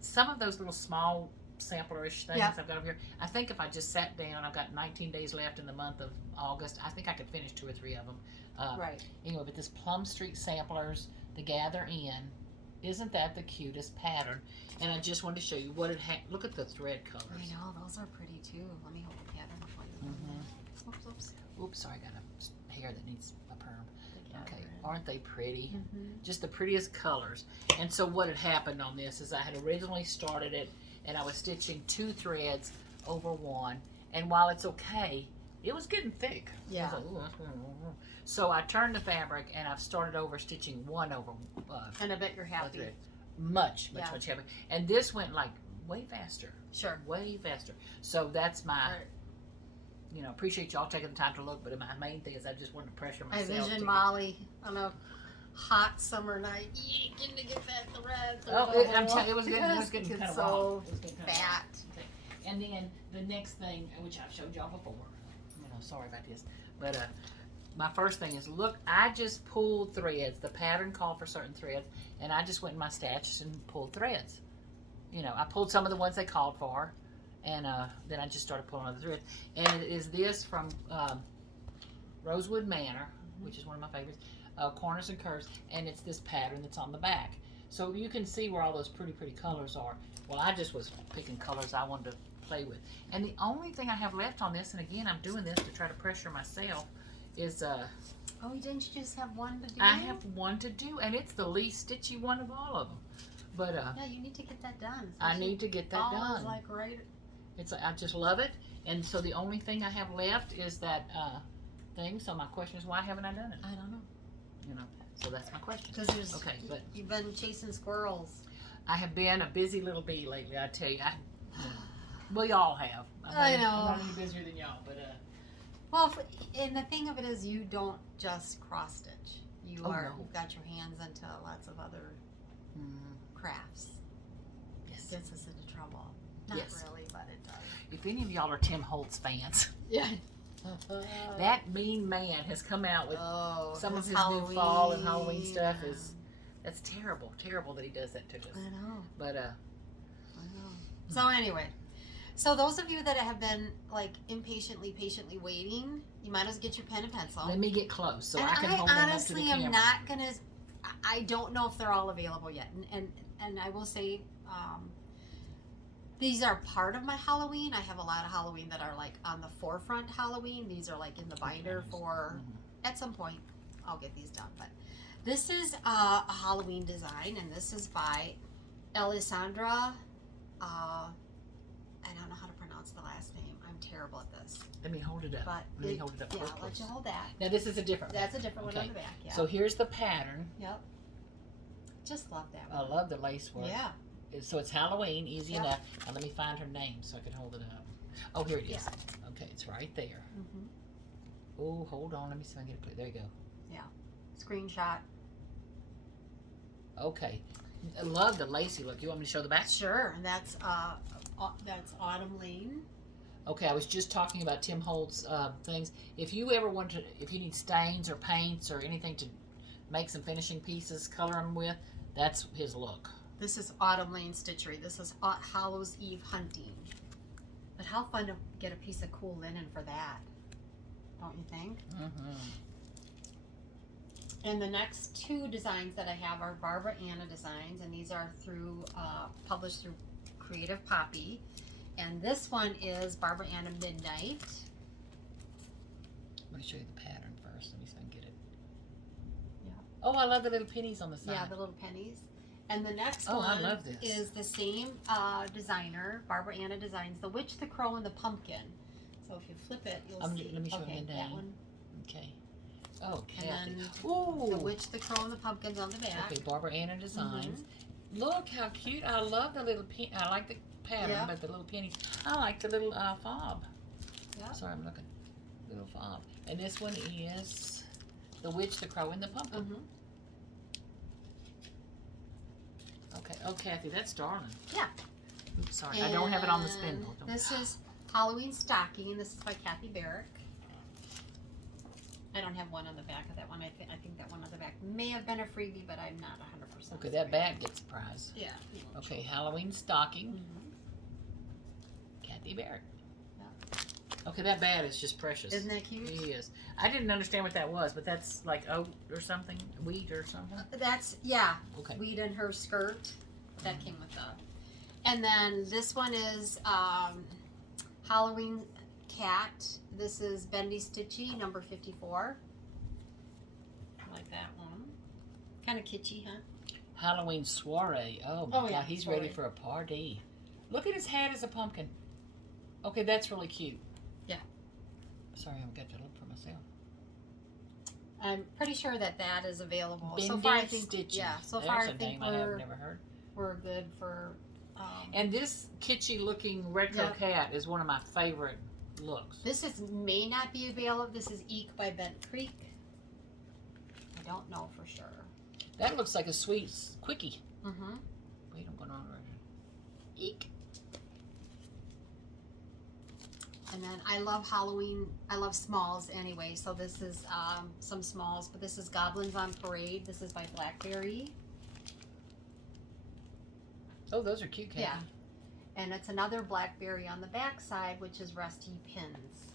some of those little small sampler-ish things I've got over here, I think if I just sat down, I've got 19 days left in the month of August, I think I could finish 2 or 3 of them. Right. Anyway, but this Plum Street Samplers, the Gather In, isn't that the cutest pattern? And I just wanted to show you what it had. Look at the thread colors. I know, those are pretty too. Let me hold the pattern for you. Oops, oops. Oops, sorry, I got a hair that needs a perm. Okay, aren't they pretty? Just the prettiest colors. And so what had happened on this is I had originally started it and I was stitching 2 threads over one. And while it's okay, it was getting thick. Yeah. So I turned the fabric and I've started over stitching 1 over. And I bet you're happy. Much happier. And this went like way faster. Sure. Way faster. So that's my, you know, appreciate y'all taking the time to look, but my main thing is I just wanted to pressure myself. I vision Molly on a hot summer night yanking to get that thread. I'm telling you, it was getting kind of so raw. fat. Okay. And then the next thing, which I've showed y'all before, you know, sorry about this, but my first thing is, look, I just pulled threads. The pattern called for certain threads, and I just went in my stash and pulled threads. You know, I pulled some of the ones they called for, and then I just started pulling other threads. And it is this from Rosewood Manor, which is one of my favorites, Corners and Curves, and it's this pattern that's on the back. So you can see where all those pretty colors are. Well, I just was picking colors I wanted to play with. And the only thing I have left on this, and again, I'm doing this to try to pressure myself, is oh, didn't you just have one to do? I have one to do, and it's the least stitchy one of all of them. But yeah, you need to get that done. I need to get that done. Like right. It's I just love it, and so the only thing I have left is that thing. So my question is, why haven't I done it? I don't know. You know, so that's my question. Because okay, but you've been chasing squirrels. I have been a busy little bee lately. I tell you, we all have. I know. I'm not any busier than y'all, but well, and the thing of it is, you don't just cross stitch. You've got your hands into lots of other crafts. Yes. Gets us into trouble. Not really, but it does. If any of y'all are Tim Holtz fans, that mean man has come out with some of his new fall and Halloween stuff. That's terrible that he does that to us. I know. But I know. So anyway. So those of you that have been like patiently waiting, you might as well get your pen and pencil. Let me get close so and I can hold them up to the camera. I honestly am not gonna. I don't know if they're all available yet, and I will say, these are part of my Halloween. I have a lot of Halloween that are like on the forefront Halloween. These are like in the binder for. At some point, I'll get these done. But this is a Halloween design, and this is by Alessandra. I don't know how to pronounce the last name. I'm terrible at this. Let me hold it up. But Let me hold it up. Yeah, I'll let you hold that. Now this is a different one. That's a different one on the back, yeah. So here's the pattern. Yep. Just love that one. I love the lace work. Yeah. So it's Halloween, easy enough. Now let me find her name so I can hold it up. Oh, here it is. Yeah. Okay, it's right there. Oh, hold on. Let me see if I can get it clear. There you go. Yeah. Screenshot. Okay. I love the lacy look. You want me to show the back? Sure. And that's Autumn Lane. Okay, I was just talking about Tim Holtz things. If you ever want to, if you need stains or paints or anything to make some finishing pieces, color them with, that's his look. This is Autumn Lane Stitchery. This is Hallows Eve Hunting. But how fun to get a piece of cool linen for that, don't you think? And the next 2 designs that I have are Barbara Anna designs, and these are through published through Creative Poppy. And this one is Barbara Anna Midnight. Let me show you the pattern first. Let me see if I can get it. Yeah. Oh, I love the little pennies on the side. Yeah, the little pennies. And the next one I love this. is the same designer, Barbara Anna Designs, The Witch, the Crow, and the Pumpkin. So if you flip it, you'll see. Let me show you the that name. one. Okay. Oh, Kathy. And then Ooh. The Witch, the Crow, and the Pumpkin's on the back. Okay, Barbara Anna Designs. Look how cute. I love the little pen. I like the pattern, but the little pennies. I like the little fob. Yeah. Sorry, I'm looking. Little fob. And this one is The Witch, the Crow, and the Pumpkin. Okay. Oh, Kathy, that's darling. Yeah. Oops, sorry, I don't have it on the spindle. This is Halloween stocking. This is by Kathy Barrick. I don't have one on the back of that one. I think that one on the back may have been a freebie, but I'm not 100%. Okay, that bag gets a prize. Yeah. Okay, Halloween stocking. Kathy Barrick. Okay, that bag is just precious. Isn't that cute? It is. I didn't understand what that was, but that's like oat or something, wheat or something. That's yeah. Okay. Wheat in her skirt. That came with that. And then this one is Halloween cat. This is Bendy Stitchy number 54. I like that one. Kind of kitschy, huh? Halloween soiree. Oh my God, yeah, he's soiree. ready for a party. Look at his hat as a pumpkin. Okay, that's really cute. Yeah. Sorry, I haven't got to look for myself. I'm pretty sure that is available. Bendy so far, I think Stitchy. yeah. So There's far, a I think name I have never heard. we're good for. And this kitschy-looking retro cat is one of my favorite looks. This may not be available. This is Eek by Bent Creek. I don't know for sure. That looks like a sweet quickie. Mm-hmm. Wait, I'm going on right here. Eek. And then I love Halloween. I love smalls anyway. So this is some smalls, but this is Goblins on Parade. This is by Blackberry. Oh, those are cute, Kathy. Yeah. And it's another Blackberry on the back side, which is Rusty Pins.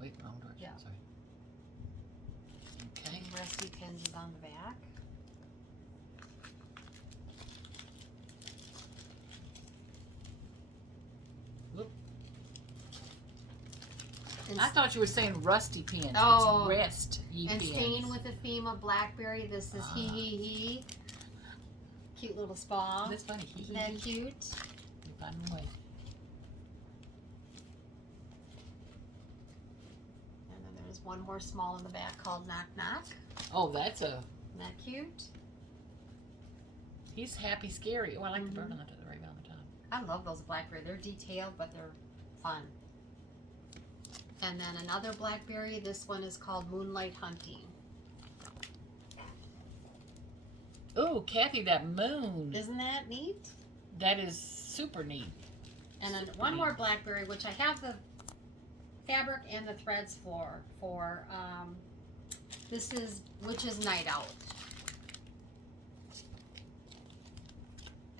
Wait, wrong direction. Yeah. Sorry. Okay. And Rusty Pins is on the back. Whoop. And I thought you were saying rusty pins. Oh. It's rest ye and pins. staying with the theme of Blackberry, this is He He He. Cute little spa. That's funny. Isn't that cute? You find a way. And then there's one more small in the back called Knock Knock. Oh, that's a... Isn't that cute? He's happy, scary. Oh, I like the bird on the right on the top. I love those Blackberry. They're detailed, but they're fun. And then another Blackberry. This one is called Moonlight Hunting. Oh, Kathy, that moon. Isn't that neat? That is super neat. And then one more Blackberry, which I have the fabric and the threads for. This is Witch's Night Out.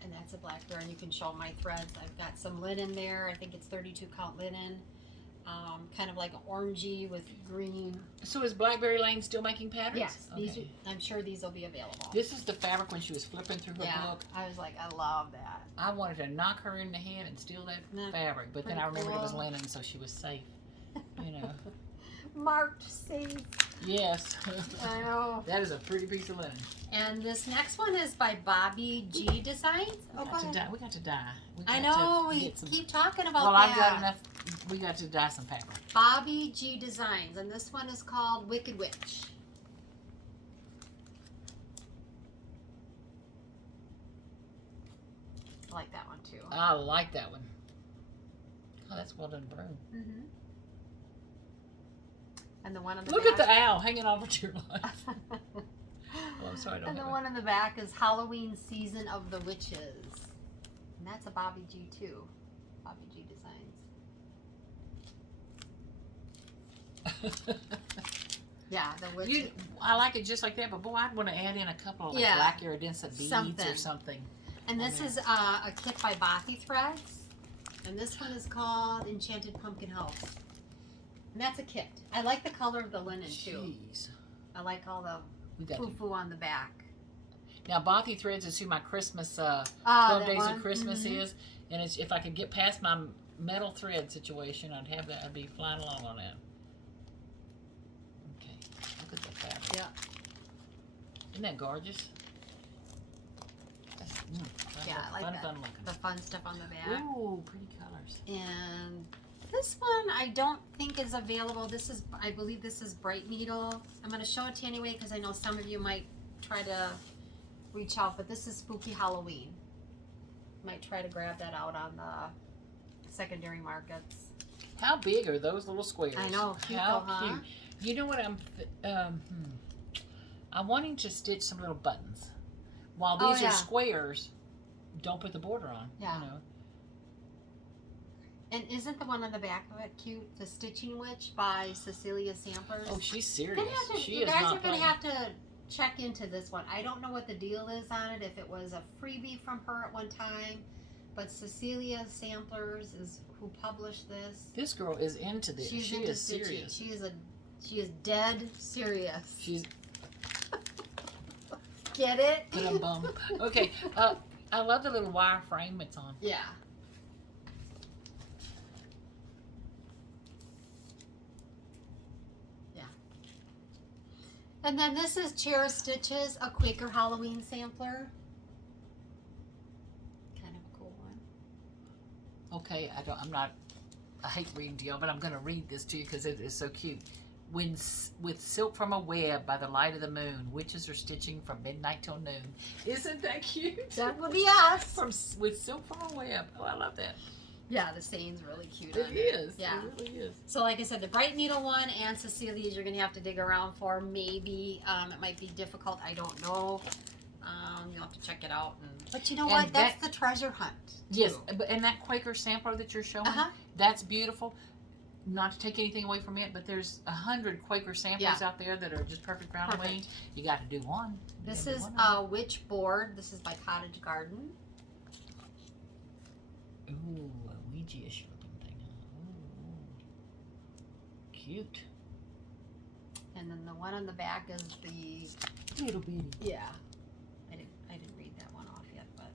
And that's a Blackberry, and you can show my threads. I've got some linen there. I think it's 32 count linen. Kind of like an orangey with green. So is Blackberry Lane still making patterns? Yes, Okay. these I'm sure these will be available. This is the fabric when she was flipping through her book. I was like, I love that. I wanted to knock her in the head and steal that No, fabric, but then pretty I remembered it was cool. linen, so she was safe. You know. Marked safe. Yes. I know. That is a pretty piece of linen. And this next one is by Bobby G Designs. We got to dye. We got to dye. We I got know, to we get some- keep talking about Well, that. I've got enough. We got to dye some fabric. Bobby G Designs, and this one is called Wicked Witch. I like that one too. I like that one. Oh, that's well done, broom. Mm-hmm. And the one on the Look back. at the owl hanging over to your life. Oh, I'm sorry, I don't And the have one in the back is Halloween Season of the Witches. And that's a Bobby G too. Bobby G Designs. Yeah, the witch. I like it just like that, but boy, I'd want to add in a couple of like black iridescent beads or something. And this is a kit by Bothy Threads. And this one is called Enchanted Pumpkin House. And that's a kit. I like the color of the linen too. Jeez. I like all the foo-foo on the back. Now, Bothy Threads is who my Christmas, 12 Days of Christmas is. And it's, if I could get past my metal thread situation, I'd have that. I'd be flying along on that. Okay. Look at the fabric. Yeah. Isn't that gorgeous? That's, Yeah, I like that. Fun looking. The fun stuff on the back. Ooh, pretty colors. And this one I don't think is available. This is, I believe this is Bright Needle. I'm going to show it to you anyway because I know some of you might try to reach out, but this is Spooky Halloween. Might try to grab that out on the secondary markets. How big are those little squares? I know, cute How though, huh? cute. You know what I'm wanting to stitch some little buttons. While these are squares, don't put the border on. Yeah. You know. And isn't the one on the back of it cute? The Stitching Witch by Cecilia Samplers. Oh, she's serious. You guys are going to have to check into this one. I don't know what the deal is on it, if it was a freebie from her at one time, but Cecilia Samplers is who published this. This girl is into this. She's she into is stitching. serious. She is dead serious. She's Get it? bum. Okay. I love the little wire frame it's on. Yeah. And then this is Chair Stitches, a Quaker Halloween sampler. Kind of a cool one. Okay, I hate reading to y'all, but I'm going to read this to you because it is so cute. With silk from a web by the light of the moon, witches are stitching from midnight till noon. Isn't that cute? That would be us. With silk from a web. Oh, I love that. Yeah, the saying's really cute. It is. Yeah. It really is. So like I said, the Bright Needle one and Cecilia's you're going to have to dig around for. Maybe it might be difficult. I don't know. You'll have to check it out. But you know what? That's the treasure hunt. Too. Yes. And that Quaker sampler that you're showing, that's beautiful. Not to take anything away from it, but there's 100 Quaker samplers out there that are just perfect for Halloween. You got to do one. This is a witch board. This is by Cottage Garden. Ooh, a Ouija-ish looking thing. Ooh. Cute. And then the one on the back is the little bitty. Yeah. I didn't read that one off yet, but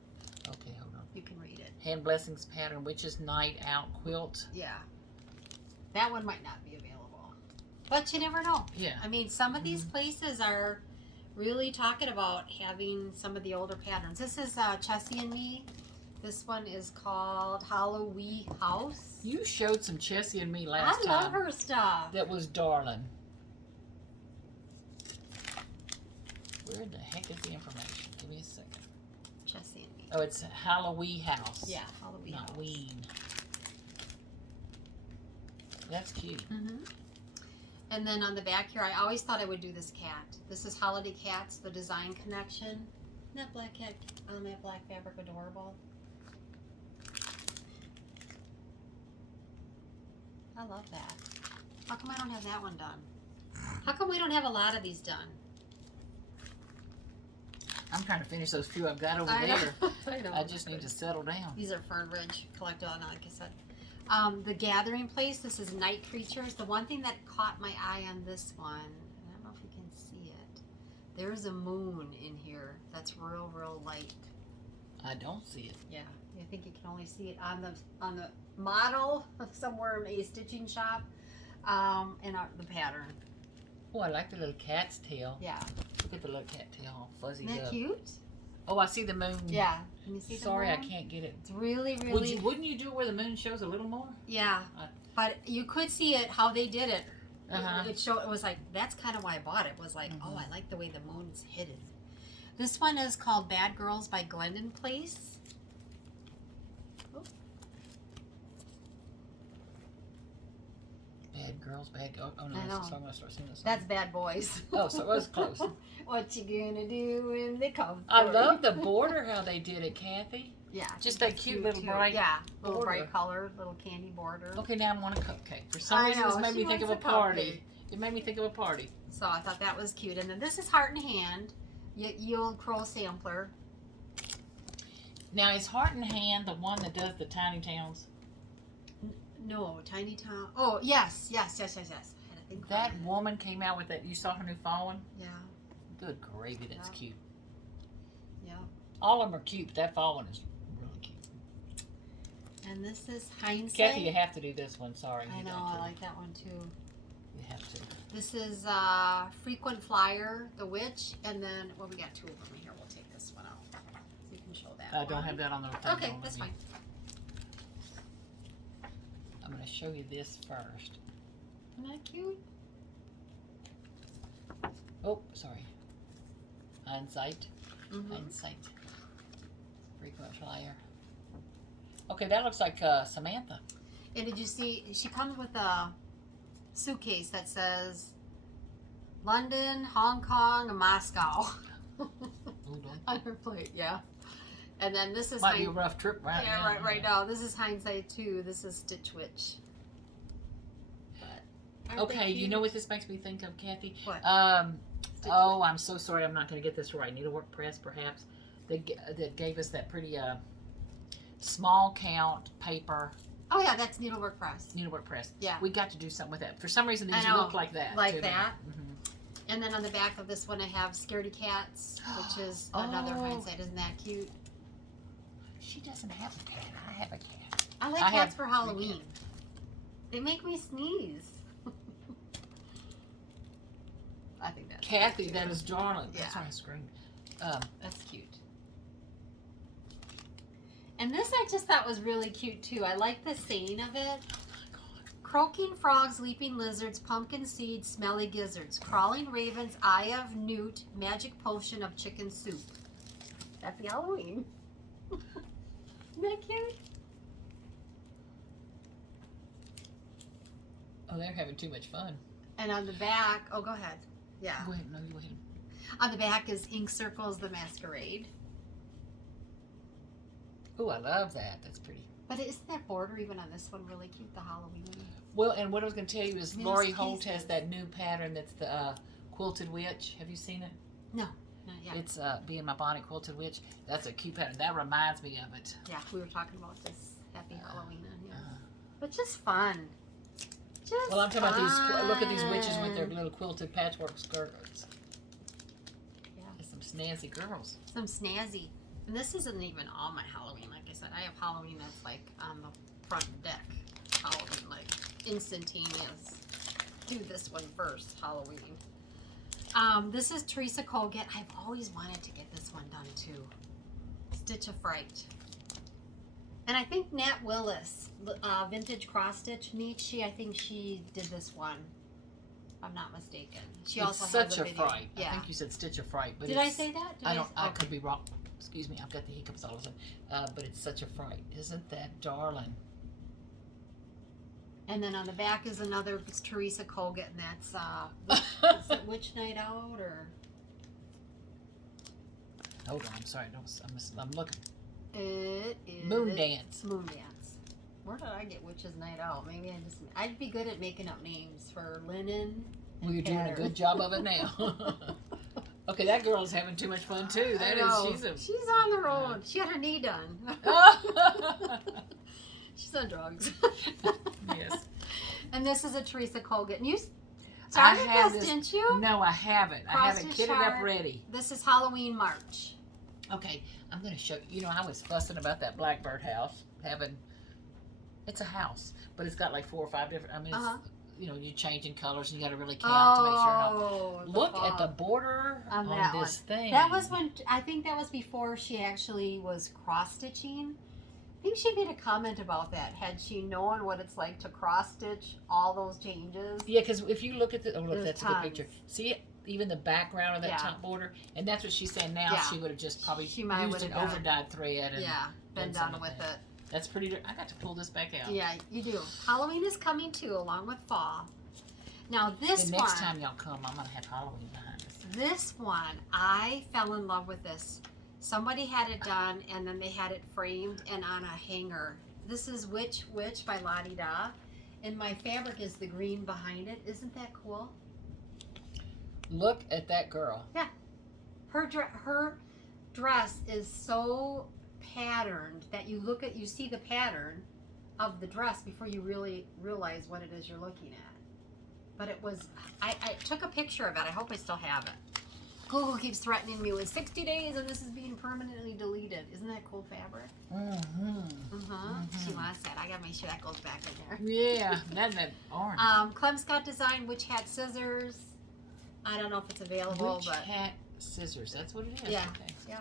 okay, hold on. You can read it. Hand Blessings Pattern Witch's Night Out Quilt. Yeah. That one might not be available. But you never know. Yeah. I mean, some of these places are really talking about having some of the older patterns. This is Chessie and Me. This one is called Halloween House. You showed some Chessie and Me last time. I love her stuff. That was darling. Where the heck is the information? Give me a second. Chessie and Me. Oh, it's Halloween House. Yeah, Halloween House. Not Ween. That's cute. And then on the back here, I always thought I would do this cat. This is Holiday Cats, the design connection. Isn't that black cat, that black fabric adorable? I love that. How come I don't have that one done? How come we don't have a lot of these done? I'm trying to finish those few I've got over there. I just need to settle down. These are Fern Ridge collected on, like I said. The Gathering Place, this is Night Creatures. The one thing that caught my eye on this one, I don't know if you can see it. There's a moon in here that's real, real light. I don't see it. Yeah, I think you can only see it on the model somewhere in a stitching shop, and the pattern. Oh, I like the little cat's tail. Yeah. Look at the little cat tail, all fuzzy. Isn't that cute? Oh, I see the moon. Yeah. Can you see the moon? Sorry, I can't get it. It's really, really... Wouldn't you do it where the moon shows a little more? Yeah. But you could see it, how they did it. It was like, that's kind of why I bought it. Was like, oh, I like the way the moon's hidden. This one is called Bad Girls by Glendon Place. Oh. Bad Girls, oh no, I know. so I'm going to start singing this song. That's Bad Boys. Oh, so it was close. What you gonna do when they come? I love the border, how they did it, Kathy. Yeah. Just that cute little bright little border. bright color, little candy border. Okay, now I want a cupcake. For some reason, this made me think of a party. It made me think of a party. So I thought that was cute. And then this is Heart and Hand, Yield Crow Sampler. Now, is Heart and Hand the one that does the tiny towns? No, Tiny Town. Oh, yes. I had to think that woman came out with that. You saw her new fall one? Yeah. Good gravy, that's cute. Yeah. All of them are cute, but that fall one is really cute. And this is Hindsight. Kathy, you have to do this one. Sorry. I know, I like that one too. You have to. This is Frequent Flyer, The Witch, and then, well, we got two of them in here. We'll take this one out so you can show that. I don't have that on the thing. Okay, that's fine. I'm going to show you this first. Isn't that cute? Oh, sorry. Hindsight. Hindsight. Frequent Flyer. Okay, that looks like Samantha. And did you see, she comes with a suitcase that says London, Hong Kong, and Moscow on her plate, yeah. And then this is might be a rough trip right yeah, now. right now. This is Hindsight 2. This is Stitch Witch. But okay, you know what this makes me think of, Kathy? What? Oh, I'm so sorry. I'm not going to get this right. Needlework Press, perhaps. That gave us that pretty small count paper. Oh yeah, that's Needlework Press. Needlework Press. Yeah. We got to do something with that. For some reason, these look like that. Like that. Mm-hmm. And then on the back of this one, I have Scaredy Cats, which is another Hindsight. Isn't that cute? She doesn't have a cat. I have a cat. I like cats for Halloween. They make me sneeze. I think that's Kathy, cute. that is darling. Yeah. That's why I screamed. That's cute. And this I just thought was really cute too. I like the saying of it. Croaking frogs, leaping lizards, pumpkin seeds, smelly gizzards, crawling ravens, eye of newt, magic potion of chicken soup. Happy Halloween. Isn't that cute? Oh, they're having too much fun. And on the back, oh, go ahead. Yeah. Go ahead. No, you go ahead. On the back is Ink Circles, the Masquerade. Oh, I love that. That's pretty. But isn't that border even on this one really cute, the Halloween? Well, and what I was going to tell you is Lori Holt pieces. has that new pattern that's the Quilted Witch. Have you seen it? No, not yet. It's Being My Bonnet Quilted Witch. That's a cute pattern. That reminds me of it. Yeah, we were talking about this Happy Halloween on here. But just fun. Just well, I'm talking about these. Look at these witches with their little quilted patchwork skirts. Yeah. There's some snazzy girls. Some snazzy. And this isn't even all my Halloween. Like I said, I have Halloween that's like on the front deck. Halloween, like instantaneous. Do this one first, Halloween. This is Teresa Colgate. I've always wanted to get this one done too. Stitch of Fright. And I think Nat Willis, Vintage Cross Stitch Nietzsche, I think she did this one. If I'm not mistaken. She It's also such has a a video. fright. Yeah. I think you said Stitch of Fright. But Did I say that? Did I could be wrong. Excuse me, I've got the hiccups all of a sudden. But it's such a fright. Isn't that darling? And then on the back is another Teresa Colgate, and that's is it Witch Night Out or? Hold on, I'm sorry. I'm looking. It is Moon Dance. Moon Dance. Where did I get Witch's Night Out? Maybe I'd be good at making up names for linen. Well, you're doing a good job of it now. Okay, that girl is having too much fun too. She's on the road. She had her knee done. She's on drugs. Yes. And this is a Teresa Colgate. And you started this, didn't you? No, I haven't. I haven't kitted up ready. This is Halloween March. Okay, I'm going to show you. You know, I was fussing about that Blackbird house. It's a house, but it's got like 4 or 5 different, it's, you know, you're changing colors and you got to really count to make sure. Look at the border on this thing. That was when, I think that was before she actually was cross-stitching. I think she made a comment about that. Had she known what it's like to cross-stitch all those changes? Yeah, because if you look at the, look, There's that's tons. a good picture. See it? Even the background of that top border, and that's what she's saying now. Yeah. She would have just probably She might used an over-dyed thread and been done with it. That's pretty. I got to pull this back out. Yeah, you do. Halloween is coming too, along with fall. Now this the next time y'all come, I'm gonna have Halloween behind us. This one, I fell in love with this. Somebody had it done, and then they had it framed and on a hanger. This is Witch by Lydia, and my fabric is the green behind it. Isn't that cool? Look at that girl. Yeah, her dress is so patterned that you see the pattern of the dress before you really realize what it is you're looking at. But it was, I took a picture of it. I hope I still have it. Google keeps threatening me with 60 days and this is being permanently deleted. Isn't that cool fabric? She wants that. I gotta make sure that goes back in there. Yeah, that orange. Clem Scott Design Witch Hat Scissors. I don't know if it's available, Witch Hat Scissors. That's what it is. Yeah. Okay. Yeah.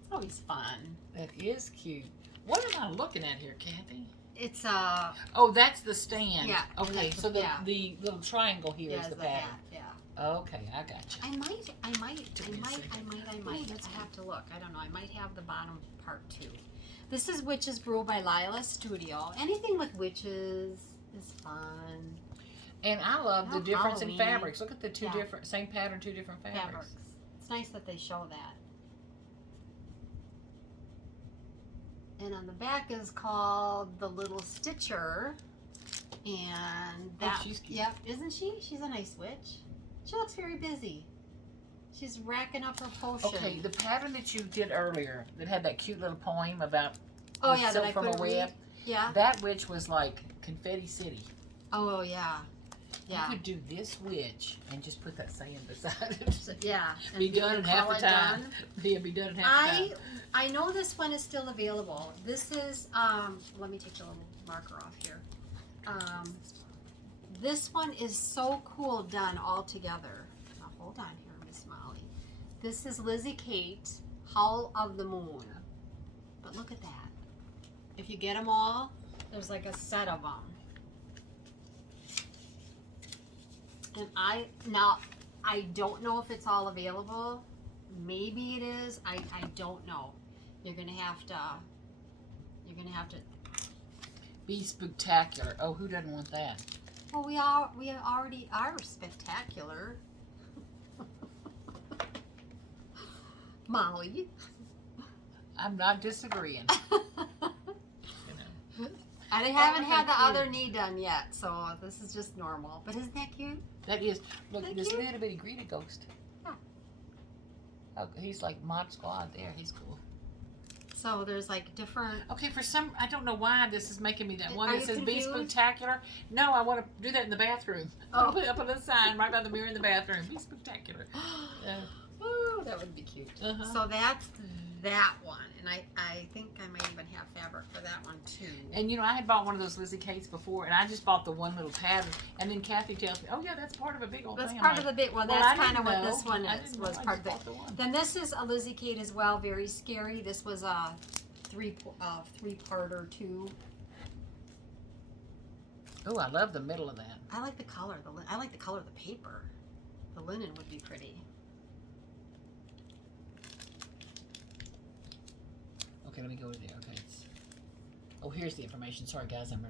It's always fun. That is cute. What am I looking at here, Kathy? It's Oh, that's the stand. Yeah. Okay, so the little triangle here is the pattern. Yeah. Okay, I got you. I might. I have to look. I don't know. I might have the bottom part too. This is Witches Brew by Lila Studio. Anything with witches is fun. And I love the difference in Halloween. fabrics. Look at the two different, same pattern, 2 different fabrics. It's nice that they show that. And on the back is called The Little Stitcher. And that, she's cute. Yep, isn't she? She's a nice witch. She looks very busy. She's racking up her potion. Okay, the pattern that you did earlier that had that cute little poem about that from a web. Yeah. That witch was like Confetti City. Oh yeah. Yeah. You could do this witch and just put that saying beside it. Yeah. Be done in half the time. Yeah, be done in half the time. I know this one is still available. This is let me take the little marker off here. This one is so cool done all together. Now hold on here, Miss Molly. This is Lizzie Kate, Howl of the Moon. But look at that. If you get them all, there's like a set of them. And I don't know if it's all available. Maybe it is. I don't know. You're gonna have to be spectacular. Oh, who doesn't want that? Well, we already are spectacular. Molly. I'm not disagreeing. I haven't had the other knee done yet, so this is just normal. But isn't that cute? That is. Look, this little bitty greeter ghost. Yeah. Oh, he's like Mod Squad there. He's cool. So there's like different. Okay, I don't know why this is making me that one that says confused? Be Spectacular. No, I want to do that in the bathroom. Oh. I'll put a sign right by the mirror in the bathroom. Be Spectacular. Ooh, that would be cute. So that's that one, and I think I might even have fabric for that one too. And you know, I had bought one of those Lizzie Kates before, and I just bought the one little pattern, and then Kathy tells me, "Oh yeah, that's part of a big old That's thing." part of the big one. Well, That's kind of what this one is. Was part of it. The Then this is a Lizzie Kate as well. Very scary. This was a three-parter too. Oh, I love the middle of that. I like the color. I like the color of the paper. The linen would be pretty. Okay, let me go over there. Okay. Oh, here's the information. Sorry, guys. I'm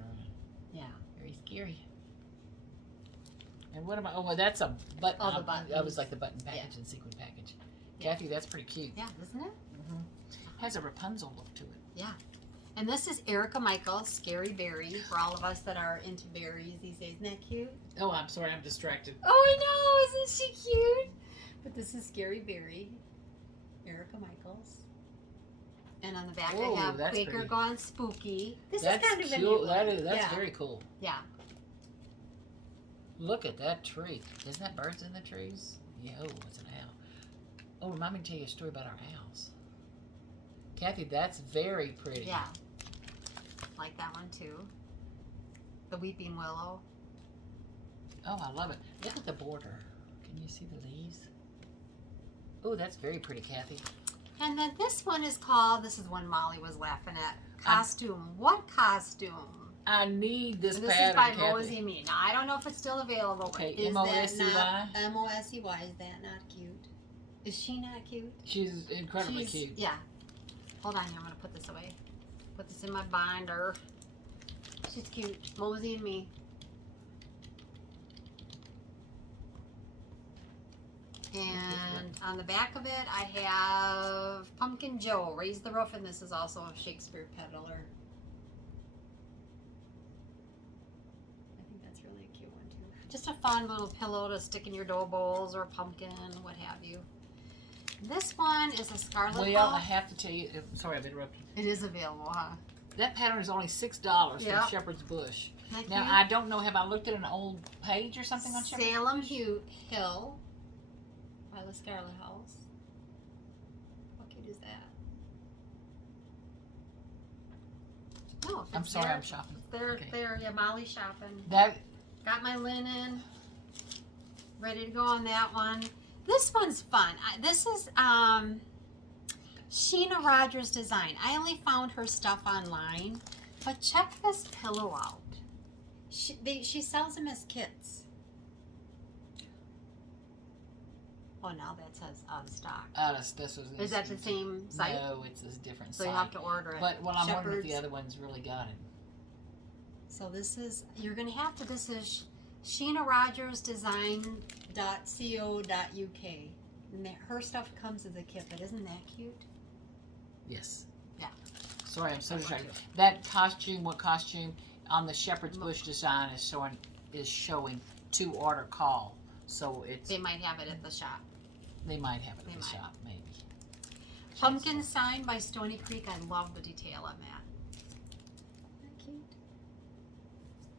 Yeah. Very scary. And what am I? Oh, well, that's a button. Oh, the buttons. That was like the button package and sequin package. Yeah. Kathy, that's pretty cute. Yeah, isn't it? Mm-hmm. Has a Rapunzel look to it. Yeah. And this is Erica Michael, Scary Berry, for all of us that are into berries these days. Isn't that cute? Oh, I'm sorry. I'm distracted. Oh, I know. Isn't she cute? But this is Scary Berry, Erica Michaels. And on the back I have Quaker pretty. Gone Spooky. This That's is kind of a cute. new one. That's very cool. Yeah. Look at that tree. Isn't that birds in the trees? Yeah, oh, it's an owl. Oh, remind me to tell you a story about our owls. Kathy, that's very pretty. Yeah. Like that one too. The Weeping Willow. Oh, I love it. Look at the border. Can you see the leaves? Oh, that's very pretty, Kathy. And then this one is called, this is one Molly was laughing at, Costume. What costume? I need this pattern, This is by Kathy. Mosey Me. Now, I don't know if it's still available. Okay, Is M-O-S-E-Y? that not M-O-S-E-Y? Is that not cute? Is she not cute? She's incredibly cute. Yeah. Hold on here. I'm going to put this away. Put this in my binder. She's cute. Mosey and Me. And on the back of it, I have Pumpkin Joe, Raise the Roof, and this is also a Shakespeare Peddler. I think that's really a cute one too. Just a fun little pillow to stick in your dough bowls or a pumpkin, what have you. This one is a Scarlet Well, Ball. I have to tell you, sorry I've interrupted. It is available, huh? That pattern is only $6 Yep. from Shepherd's Bush. Isn't that Now, cute? I don't know, have I looked at an old page or something on Shepherd's Salem Bush? Hill by the Scarlet House. How cute is that? No, I'm it's sorry, there. I'm shopping. There, Okay. there, yeah, Molly's shopping. That Got my linen. Ready to go on that one. This one's fun. This is Sheena Rogers' design. I only found her stuff online, but check this pillow out. She sells them as kits. Oh, now that says out of stock. Is that the same site? No, it's a different So site. you have to order it. But I'm wondering if Shepherd's. the other one's really got it. So this is, you're going to have to, this is SheenaRogersDesign.co.uk. And her stuff comes as a kit, but isn't that cute? Yes. Yeah. Sorry, I'm so distracted. That costume, what costume on the shepherd's bush design is showing to order call. So it's. They might have it at the shop. They might have it at the shop, maybe. Pumpkin sign by Stony Creek. I love the detail on that. Isn't that cute?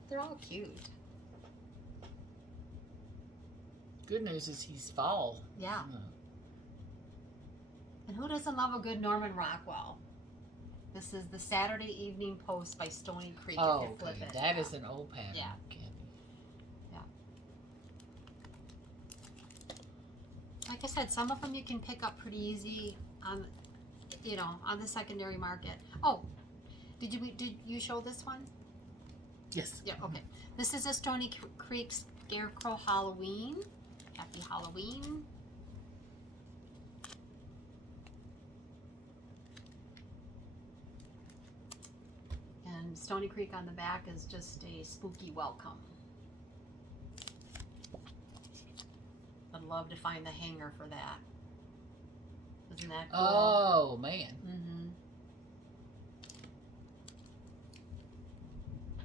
They're all cute. Good news is he's fall. Yeah. And who doesn't love a good Norman Rockwell? This is the Saturday Evening Post by Stony Creek. Oh, okay. That is an old pattern. Yeah. Yeah. Like I said, some of them you can pick up pretty easy on, on the secondary market. Oh, did you show this one? Yes. Yeah. Okay. This is a Stony Creek Scarecrow Halloween. Happy Halloween. And Stony Creek on the back is just a spooky welcome. I'd love to find the hanger for that. Isn't that cool? Oh, man. Mm-hmm.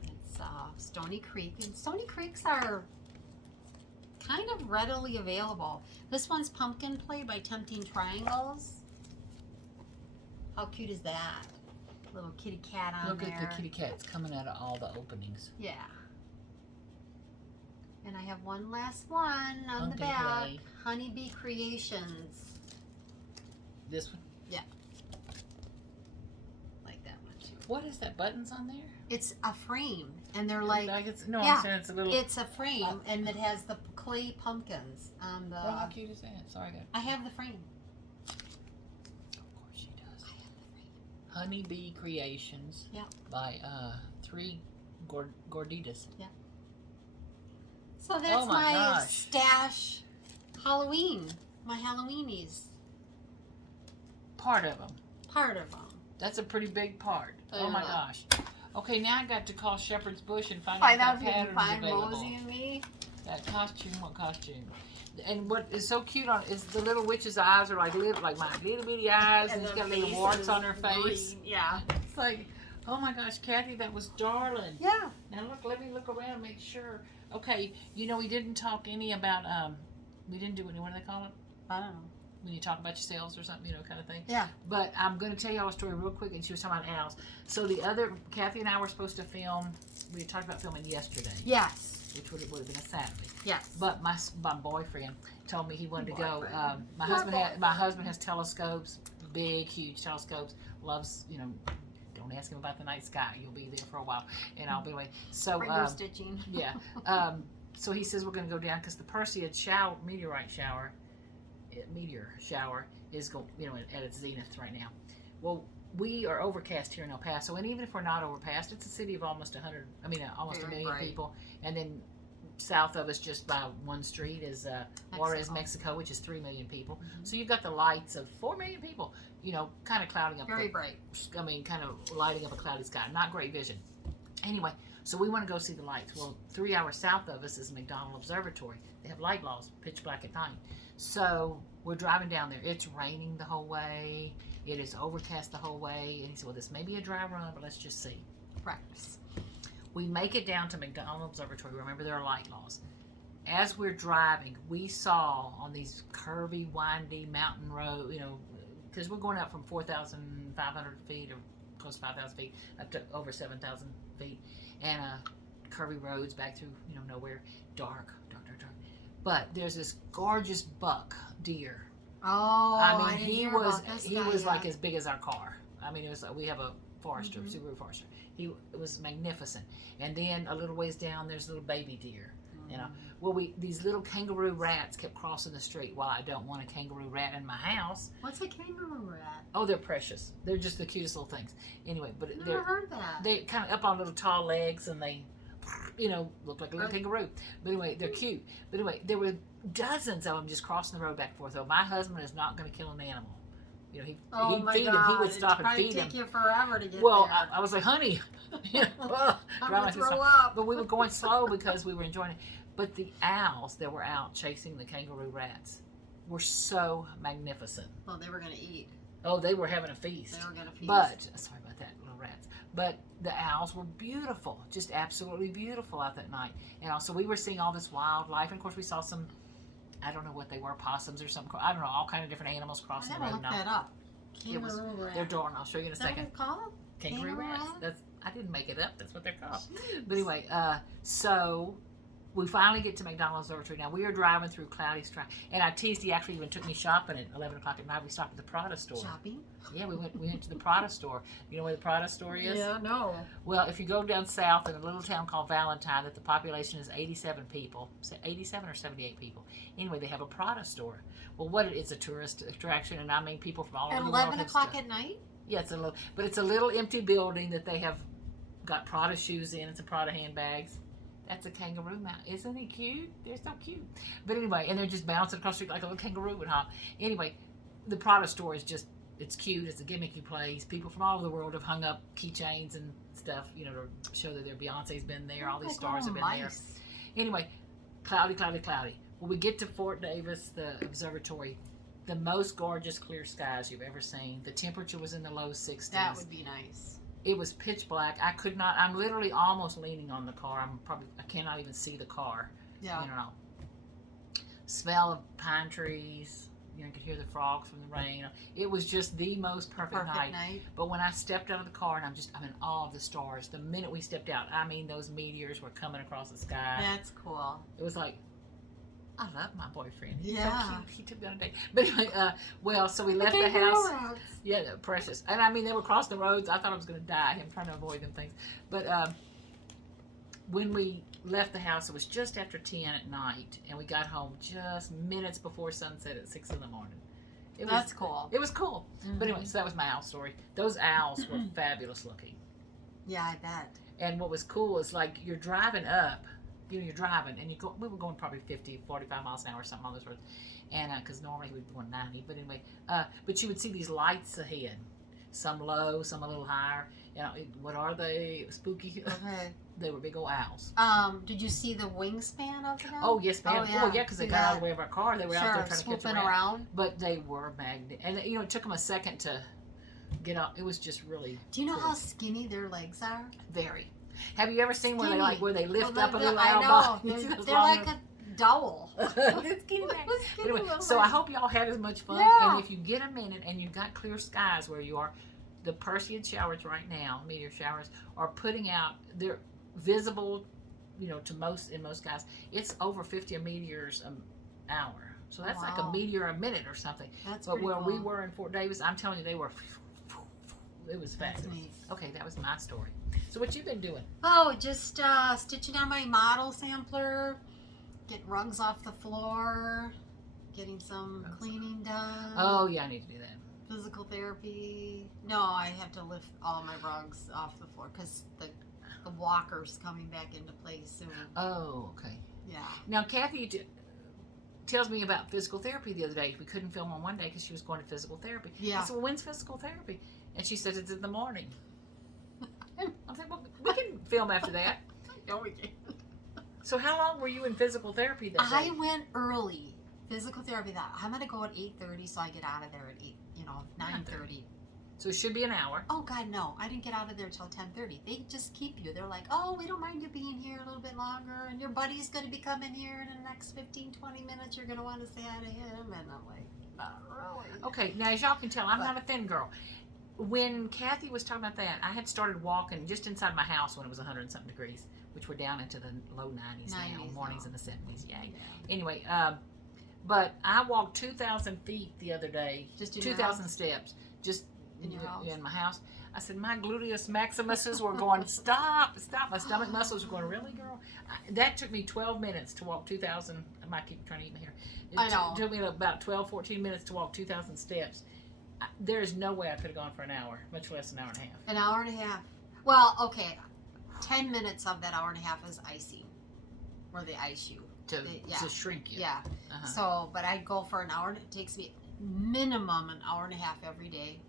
It's Stony Creek. And Stony Creeks are kind of readily available. This one's Pumpkin Play by Tempting Triangles. How cute is that? Little kitty cat on there. Look at the kitty cats coming out of all the openings. Yeah. And I have one last one on Pumpkin the back. Play. Honeybee Creations. This one? Yeah. Like that one too. What is that? Buttons on there? It's a frame, and they're like No, yeah, I'm saying it's a little. it's a frame, and it has the clay pumpkins on the. Well, how cute is that? Sorry, I have the frame. Of course she does. I have the frame. Honeybee Creations. Yeah. By 3 Gorditas. Yeah. So that's my gosh. stash Halloween. My Halloweenies. Part of them. Part of them. That's a pretty big part. Oh my gosh. Okay, now I got to call Shepherd's Bush and find Find out out if if you that can pattern's find available. Rosie and me. That costume, what costume? And what is so cute on is the little witch's eyes are like my little bitty eyes, and she's got little warts on her face. Green. Yeah. It's like, oh my gosh, Kathy, that was darling. Yeah. Now look, let me look around and make sure. Okay, we didn't talk any about we didn't do any. What do they call it? I don't know. When you talk about your sales or something, kind of thing. Yeah. But I'm going to tell y'all a story real quick, and she was talking about owls. So Kathy and I were supposed to film. We had talked about filming yesterday. Yes. Which would have been a Saturday. Yes. But my boyfriend told me he wanted to go. My husband has telescopes, big, huge telescopes. Loves, don't ask him about the night sky. You'll be there for a while, and I'll be away. So stitching. Yeah. So he says we're going to go down because the Perseid meteor shower is going, at its zenith right now. Well, we are overcast here in El Paso, and even if we're not overcast, it's a city of almost almost a million people. And then south of us, just by one street, is Juarez, Mexico, which is 3 million people. Mm-hmm. So you've got the lights of 4 million people, kind of clouding up. Very bright. Kind of lighting up a cloudy sky. Not great vision. Anyway, so we want to go see the lights. Well, 3 hours south of us is McDonald Observatory. They have light laws, pitch black at night. So we're driving down there. It's raining the whole way. It is overcast the whole way. And he said, well, this may be a dry run, but let's just see. Practice. We make it down to McDonald Observatory. Remember, there are light laws. As we're driving, we saw on these curvy, windy mountain road, because we're going up from 4,500 feet or close to 5,000 feet up to over 7,000 feet. And curvy roads back through, nowhere. Dark. But there's this gorgeous buck deer. Oh, I mean, he was like as big as our car. I mean, it was we have a Forester, Subaru Forester. It was magnificent. And then a little ways down, there's a little baby deer. Well, these little kangaroo rats kept crossing the street. Well, I don't want a kangaroo rat in my house. What's a kangaroo rat? Oh, they're precious. They're just the cutest little things. Anyway, but Never heard that. They kind of up on little tall legs, and they, look like a little kangaroo. But anyway, they're cute. But anyway, there were dozens of them just crossing the road back and forth. So my husband is not going to kill an animal. He'd feed them. He would stop and feed them. It'd take you forever to get well, there. I was like, honey, I'm gonna throw up. But we were going slow because we were enjoying it. But the owls that were out chasing the kangaroo rats, were so magnificent. Well, they were going to eat. Oh, they were having a feast. They were going to feast. But, sorry about that, little rats. But the owls were beautiful, just absolutely beautiful out that night. And also, we were seeing all this wildlife. And, of course, we saw some, I don't know what they were, possums or something. I don't know, all kind of different animals crossing the road. I never looked that up. Kangaroo rats. They're darn. I'll show you in a second. Is that what they call them? Kangaroo rats. I didn't make it up. That's what they're called. Jeez. But anyway, so we finally get to McDonald's Observatory. Now, we are driving through cloudy skies. And I teased, he actually even took me shopping at 11 o'clock at night. We stopped at the Prada store. Shopping? Yeah, we went to the Prada store. You know where the Prada store is? Yeah, no. Well, if you go down south in a little town called Valentine, that the population is 87 people. 87 or 78 people. Anyway, they have a Prada store. Well, it's a tourist attraction, and I mean people from all over the world. At 11 o'clock at night? Yeah, it's a little empty building that they have got Prada shoes in. It's a Prada handbags. That's a kangaroo mount. Isn't he cute? They're so cute. But anyway, and they're just bouncing across the street like a little kangaroo would hop. Anyway, the Prada store is just, it's cute. It's a gimmicky place. People from all over the world have hung up keychains and stuff, you know, to show that their Beyonce's been there. All these stars have been there. Anyway, cloudy. Well, we get to Fort Davis, the observatory. The most gorgeous clear skies you've ever seen. The temperature was in the low 60s. That would be nice. It was pitch black. I could not. I'm literally almost leaning on the car. I cannot even see the car. Yeah. You know. Smell of pine trees. You could hear the frogs from the rain. It was just the most perfect night. But when I stepped out of the car, and I'm in awe of the stars. The minute we stepped out, I mean, those meteors were coming across the sky. That's cool. It was like, I love my boyfriend. He's so cute. He took me on a date. But anyway, so we left the house. Yeah, they're precious. And I mean, they were crossing the roads. I thought I was going to die. I'm trying to avoid them things. But when we left the house, it was just after 10 at night. And we got home just minutes before sunset at 6 in the morning. That's cool. It was cool. Mm-hmm. But anyway, so that was my owl story. Those owls were fabulous looking. Yeah, I bet. And what was cool is like you're driving up. You know, you're driving, and we were going probably 50, 45 miles an hour or something on those roads. And because normally we'd be going 90. But anyway, but you would see these lights ahead. Some low, some a little higher. You know, what are they? Spooky. Okay. They were big old owls. Did you see the wingspan of them? Oh, yes, ma'am. Oh, yeah, because they got out of the way of our car. They were out there trying to catch around. But they were magnetic. And, you know, it took them a second to get up. It was just really Do you know how skinny their legs are? Very. Have you ever seen where they lift up a little owl body? They're like a dowel. Anyway, so I hope y'all had as much fun. Yeah. And if you get a minute and you've got clear skies where you are, the Perseid showers right now, meteor showers, are putting out, they're visible, you know, in most skies. It's over 50 meteors an hour. So that's like a meteor a minute or something. But where we were in Fort Davis, I'm telling you, they were, it was fast. Okay, that was my story. So what you been doing? Oh, just stitching on my model sampler, getting rugs off the floor, getting some cleaning done. Oh, yeah, I need to do that. Physical therapy. No, I have to lift all my rugs off the floor because the walker's coming back into place soon. Oh, okay. Yeah. Now, Kathy tells me about physical therapy the other day. We couldn't film on one day because she was going to physical therapy. Yeah. I said, well, when's physical therapy? And she says it's in the morning. I'm thinking, well, we can film after that. No, we can't. So how long were you in physical therapy that day? I went early. Physical therapy I'm going to go at 8:30, so I get out of there at 9:30. So it should be an hour. Oh, God, no. I didn't get out of there till 10:30. They just keep you. They're like, oh, we don't mind you being here a little bit longer, and your buddy's going to be coming here in the next 15, 20 minutes. You're going to want to say hi to him. And I'm like, not really. Okay, now as y'all can tell, I'm not a thin girl. When Kathy was talking about that, I had started walking just inside my house when it was 100-something degrees, which we're down into the low 90s now, mornings in the 70s, yay. Yeah. Anyway, but I walked 2,000 feet the other day, just 2,000 steps, just in my house. I said, my gluteus maximuses were going, stop. My stomach muscles were going, really, girl? That took me 12 minutes to walk 2,000. I might keep trying to eat my hair. It took me about 12, 14 minutes to walk 2,000 steps. There is no way I could have gone for an hour, much less an hour and a half. An hour and a half. Well, okay. 10 minutes of that hour and a half is icing, where they ice you. To shrink you. Yeah. Uh-huh. So, but I'd go for an hour, and it takes me minimum an hour and a half every day.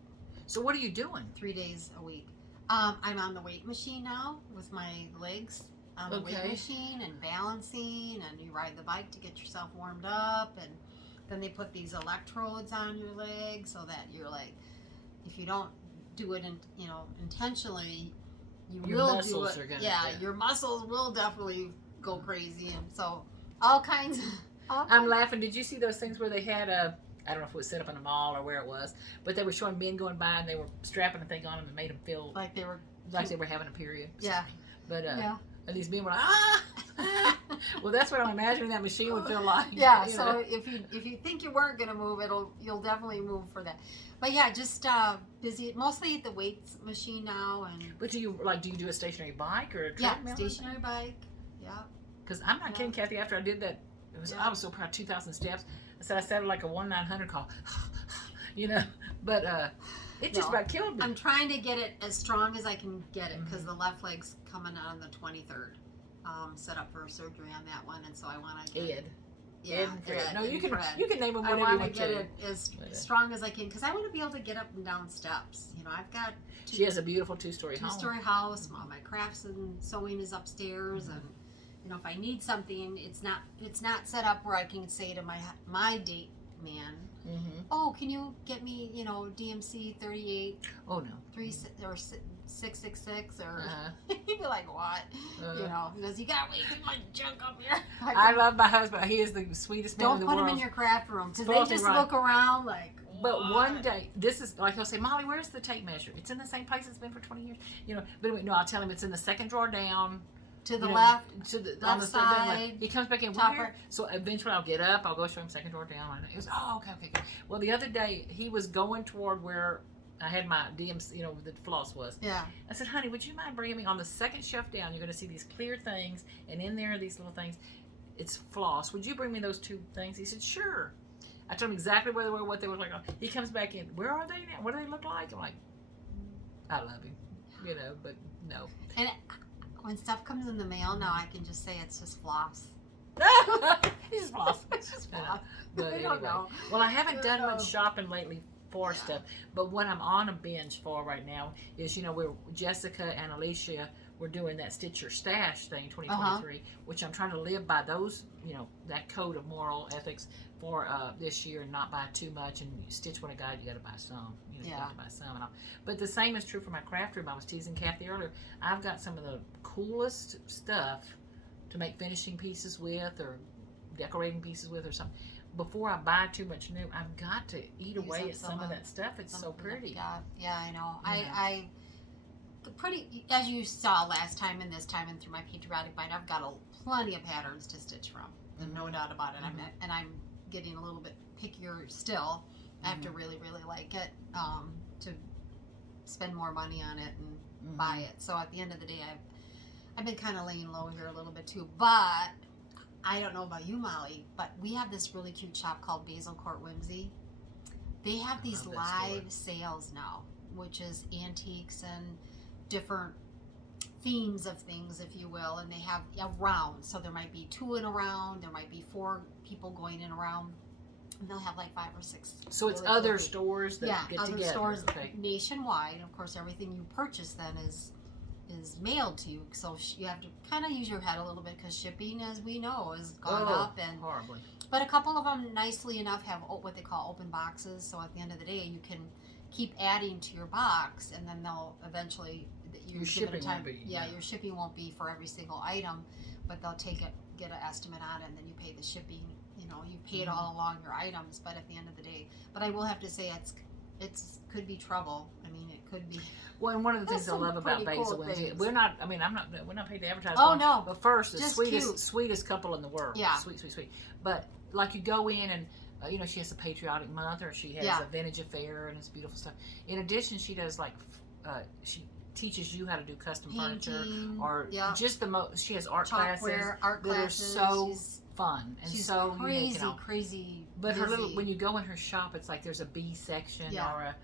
So what are you doing? 3 days a week. I'm on the weight machine now with my legs on the weight machine and balancing, and you ride the bike to get yourself warmed up, and then they put these electrodes on your leg so that you're like, if you don't do it intentionally, your will muscles do it. Are gonna, Your muscles will definitely go crazy, and so all kinds. I'm laughing. Did you see those things where they had I don't know if it was set up in a mall or where it was, but they were showing men going by and they were strapping a thing on them and made them feel like they were having a period. Yeah. But and these men were like, ah. Well, that's what I'm imagining that machine would feel like. Yeah. So if you think you weren't gonna move, you'll definitely move for that. But yeah, just busy. Mostly at the weights machine now. And but do you do a stationary bike or a treadmill? Yeah, stationary bike. Yeah. Because I'm not kidding, Kathy. After I did that, I was so proud. 2,000 steps. I said I sounded like a 1-900 call. But it just about killed me. I'm trying to get it as strong as I can get it because the left leg's coming on the 23rd. Set up for surgery on that one, and so I want to get Ed. Yeah, Ed and Fred. No, you can name them I whatever you want want to get it as strong as I can because I want to be able to get up and down steps. I've got. She has a beautiful two-story house. Two-story house. All my crafts and sewing is upstairs, and if I need something, it's not set up where I can say to my date man, oh, can you get me, DMC 38? Oh no. 666 or he'd be like, what? Because you gotta wait till my junk up here. I love my husband. He is the sweetest man in the world. Don't put him in your craft room because they just look around like. But one day, this is like he'll say, Molly, where's the tape measure? It's in the same place it's been for 20 years. But anyway, no, I'll tell him it's in the second drawer down. To the left, on the side. He comes back in where? So eventually I'll get up, I'll go show him second drawer down. And he goes, oh, okay, good. Well, the other day he was going toward where I had my DMs, the floss was. Yeah. I said, honey, would you mind bringing me on the second shelf down? You're going to see these clear things, and in there are these little things. It's floss. Would you bring me those two things? He said, sure. I told him exactly where they were, what they were like. He comes back in. Where are they now? What do they look like? I'm like, I love him, but no. And when stuff comes in the mail now, I can just say it's just floss. It's just floss. It's just floss. But anyway. Well, I haven't done much shopping lately for stuff, but what I'm on a binge for right now is, where Jessica and Alicia were doing that Stitch Your Stash thing, 2023, which I'm trying to live by those, that code of moral ethics for this year and not buy too much. And you stitch what I got, you got to buy some. You got to buy some and all. But the same is true for my craft room. I was teasing Kathy earlier. I've got some of the coolest stuff to make finishing pieces with or decorating pieces with or something. Before I buy too much new, I've got to eat away at some of that stuff. It's so pretty. Yeah, I know. I pretty, as you saw last time and this time and through my patriotic bind, I've got plenty of patterns to stitch from. There's no doubt about it. I'm getting a little bit pickier still. I have to really, really like it to spend more money on it and buy it. So at the end of the day, I've been kind of laying low here a little bit too. But I don't know about you, Molly, but we have this really cute shop called Basil Court Whimsy. They have these live sales now, which is antiques and different themes of things, if you will, and they have a round. So there might be 2 in a round, there might be 4 people going in a round, and they'll have like 5 or 6. So it's other stores that get other together. Stores nationwide. And of course, everything you purchase then is mailed to you. So you have to kind of use your head a little bit because shipping, as we know, has gone up and horribly. But a couple of them, nicely enough, have what they call open boxes. So at the end of the day, you can keep adding to your box, and then they'll eventually your shipping won't be. Your shipping won't be for every single item, but they'll get an estimate on it, and then you pay the shipping. You pay it all along your items, but at the end of the day, but I will have to say it's could be trouble. I mean, it could be. Well, and one of the things I love about Basil Whimsy, we're not paid to advertise. Oh no! But first, the sweetest couple in the world. Yeah, sweet. But like you go in and. She has a patriotic month, or she has a vintage affair, and it's beautiful stuff. In addition, she does she teaches you how to do custom furniture, or just she has art classes that are so fun and so unique. Crazy. But busy. When you go in her shop, it's like there's a bee section or a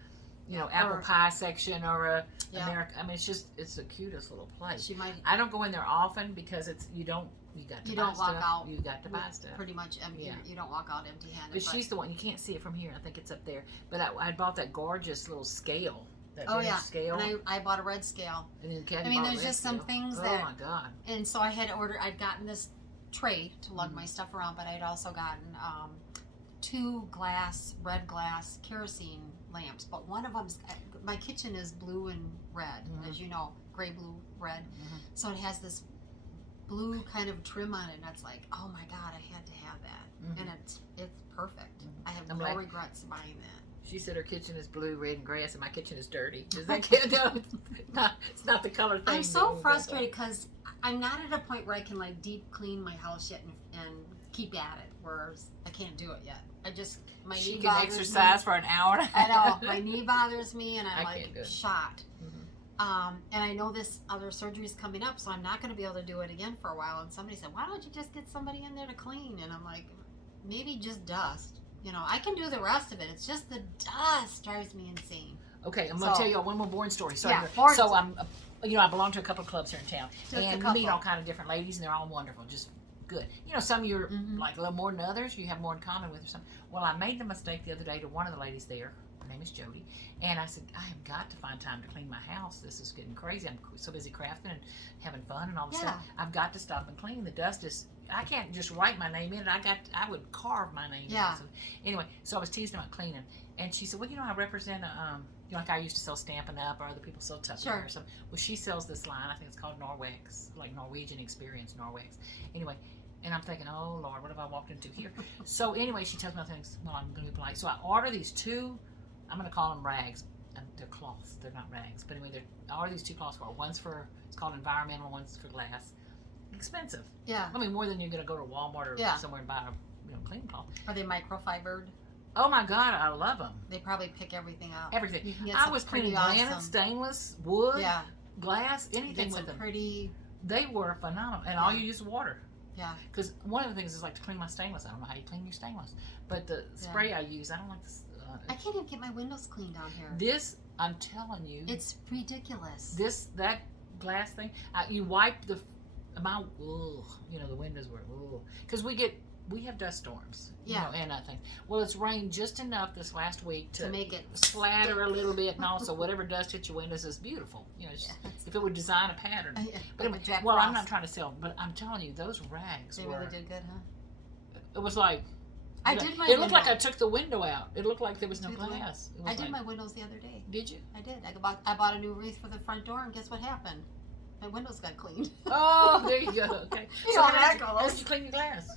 apple pie section or a America. I mean, it's the cutest little place. I don't go in there often because you don't walk out. You got to buy stuff. Pretty much empty. Yeah. You don't walk out empty-handed. But she's the one. You can't see it from here. I think it's up there. But I bought that gorgeous little scale. That scale. And I bought a red scale. And then there's just some things that. Oh my God. And so I had ordered. I'd gotten this tray to lug my stuff around, but I'd also gotten 2 red glass kerosene lamps, but one of them's, my kitchen is blue and red, as you know, gray, blue, red. So it has this blue kind of trim on it, and it's like, oh my God, I had to have that. And it's perfect. I have no regrets buying that. She said her kitchen is blue, red, and grass, and my kitchen is dirty. Does that count? No, it's not the color thing. I'm so frustrated because I'm not at a point where I can like deep clean my house yet and keep at it, whereas I can't do it yet. My knee can exercise for an hour and a half. I know, my knee bothers me, and I'm like shot. And I know this other surgery is coming up, so I'm not going to be able to do it again for a while. And somebody said, why don't you just get somebody in there to clean? And I'm like, maybe just dust. You know, I can do the rest of it. It's just the dust drives me insane. Okay, I'm going to tell you one more boring story. So, I belong to a couple of clubs here in town. And we meet all kind of different ladies, and they're all wonderful. Just good. You know, some you're like a little more than others. You have more in common with or something. Well, I made the mistake the other day to one of the ladies there. Her name is Jody. And I said, I have got to find time to clean my house. This is getting crazy. I'm so busy crafting and having fun and all this stuff. I've got to stop and clean. The dust is, I can't just write my name in it. I would carve my name in it. So anyway, so I was teasing about cleaning. And she said, well, you know, I represent like I used to sell Stampin' Up, or other people sell Tupperware or something. Well, she sells this line. I think it's called Norwex, like Norwegian Experience, Norwex. Anyway, and I'm thinking, oh, Lord, what have I walked into here? So anyway, she tells me things, well, I'm going to be polite. So I order these 2, I'm going to call them rags. And they're cloths. They're not rags. But anyway, I order these 2 cloths for. One's for, it's called environmental, one's for glass. Expensive. Yeah. I mean, more than you're going to go to Walmart or somewhere and buy a clean cloth. Are they microfibered? Oh my God, I love them. They probably pick everything out. Everything. I was cleaning granite, stainless, wood, glass, anything with them. They were phenomenal. And all you use is water. Yeah. Because one of the things is like to clean my stainless. I don't know how you clean your stainless. But the spray I use, I don't like this. I can't even get my windows clean down here. This, I'm telling you. It's ridiculous. That glass thing, you wipe the windows were, because we have dust storms, you know, and nothing. Well, it's rained just enough this last week to make it splatter a little bit, and also whatever dust hits your windows is beautiful. You know, if it would design a pattern. But I'm not trying to sell, but I'm telling you, those rags really did good, huh? It was like, it looked like I took the window out. It looked like there was no glass. I did my windows the other day. Did you? I did. I bought a new wreath for the front door, and guess what happened? My windows got cleaned. Oh, there you go. Okay. So how did you clean your glass?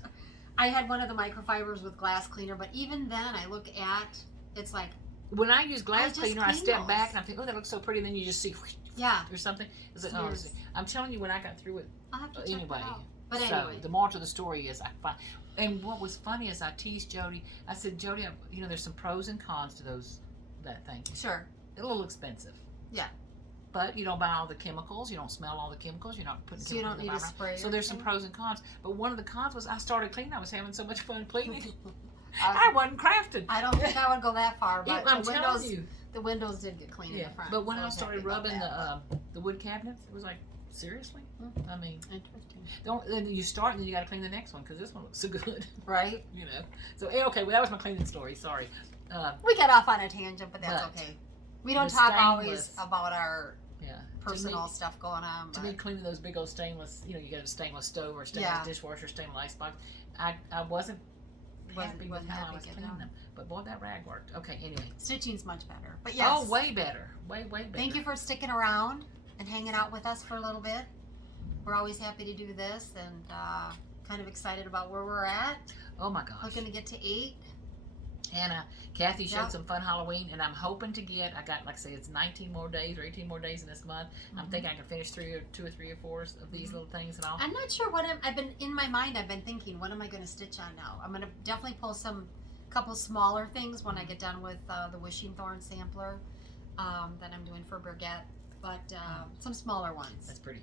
I had one of the microfibers with glass cleaner, but even then, I look at it's like when I use glass cleaner, I step back and I think, oh, that looks so pretty. And then you just see, or something. It's like, oh, I'm telling you, when I got through it, I'll have to check it out. But anyway, the moral to the story is and what was funny is I teased Jody. I said, Jody, there's some pros and cons to that thing. Sure. A little expensive. Yeah. But you don't buy all the chemicals. You don't smell all the chemicals. You're not putting chemicals in the environment. Spray. So there's some pros and cons. But one of the cons was I started cleaning. I was having so much fun cleaning. I wasn't crafting. I don't think I would go that far. But I'm telling you, the windows did get cleaned in the front. But when I started rubbing the wood cabinets, it was like, seriously? I mean, interesting. Then you start and then you got to clean the next one because this one looks so good. Right. So okay, well that was my cleaning story. Sorry. We got off on a tangent, but that's okay. We don't talk always about our personal stuff going on. To me, cleaning those big old stainless, you got a stainless stove or a stainless dishwasher, stainless icebox. I wasn't happy with how I was cleaning them. But boy, that rag worked. Okay, anyway. Stitching's much better. But yes. Oh, way better. Way better. Thank you for sticking around and hanging out with us for a little bit. We're always happy to do this and kind of excited about where we're at. Oh my gosh. Looking to get to 8. And Kathy showed some fun Halloween, and I'm hoping to get, I got, like I say, it's 19 more days or 18 more days in this month. I'm thinking I can finish 2 or 3 or 4 of these little things and all. I'm not sure what I've been, in my mind, I've been thinking, what am I going to stitch on now? I'm going to definitely pull couple smaller things when I get done with the Wishing Thorn sampler that I'm doing for Brigitte, but some smaller ones. That's pretty.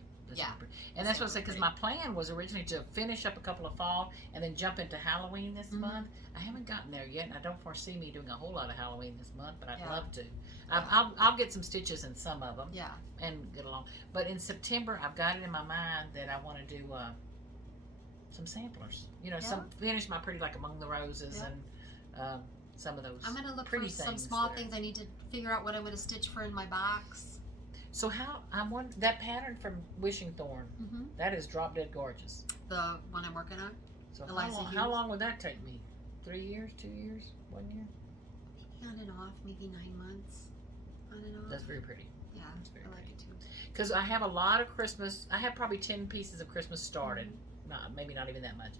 And that's what I said, because my plan was originally to finish up a couple of fall and then jump into Halloween this month. I haven't gotten there yet, and I don't foresee me doing a whole lot of Halloween this month, but I'd love to. I'll get some stitches in some of them and get along. But in September, I've got it in my mind that I want to do some samplers. Finish my Pretty Like Among the Roses and some of those. I'm going to look for some small things. I need to figure out what I'm going to stitch for in my box. So that pattern from Wishing Thorn, that is drop dead gorgeous. The one I'm working on? So how long would that take me? 3 years, 2 years, 1 year. Maybe on and off, maybe 9 months. On and off. That's very pretty. Yeah, very I like it too. Because I have a lot of Christmas. I have probably 10 pieces of Christmas started. Maybe not even that much.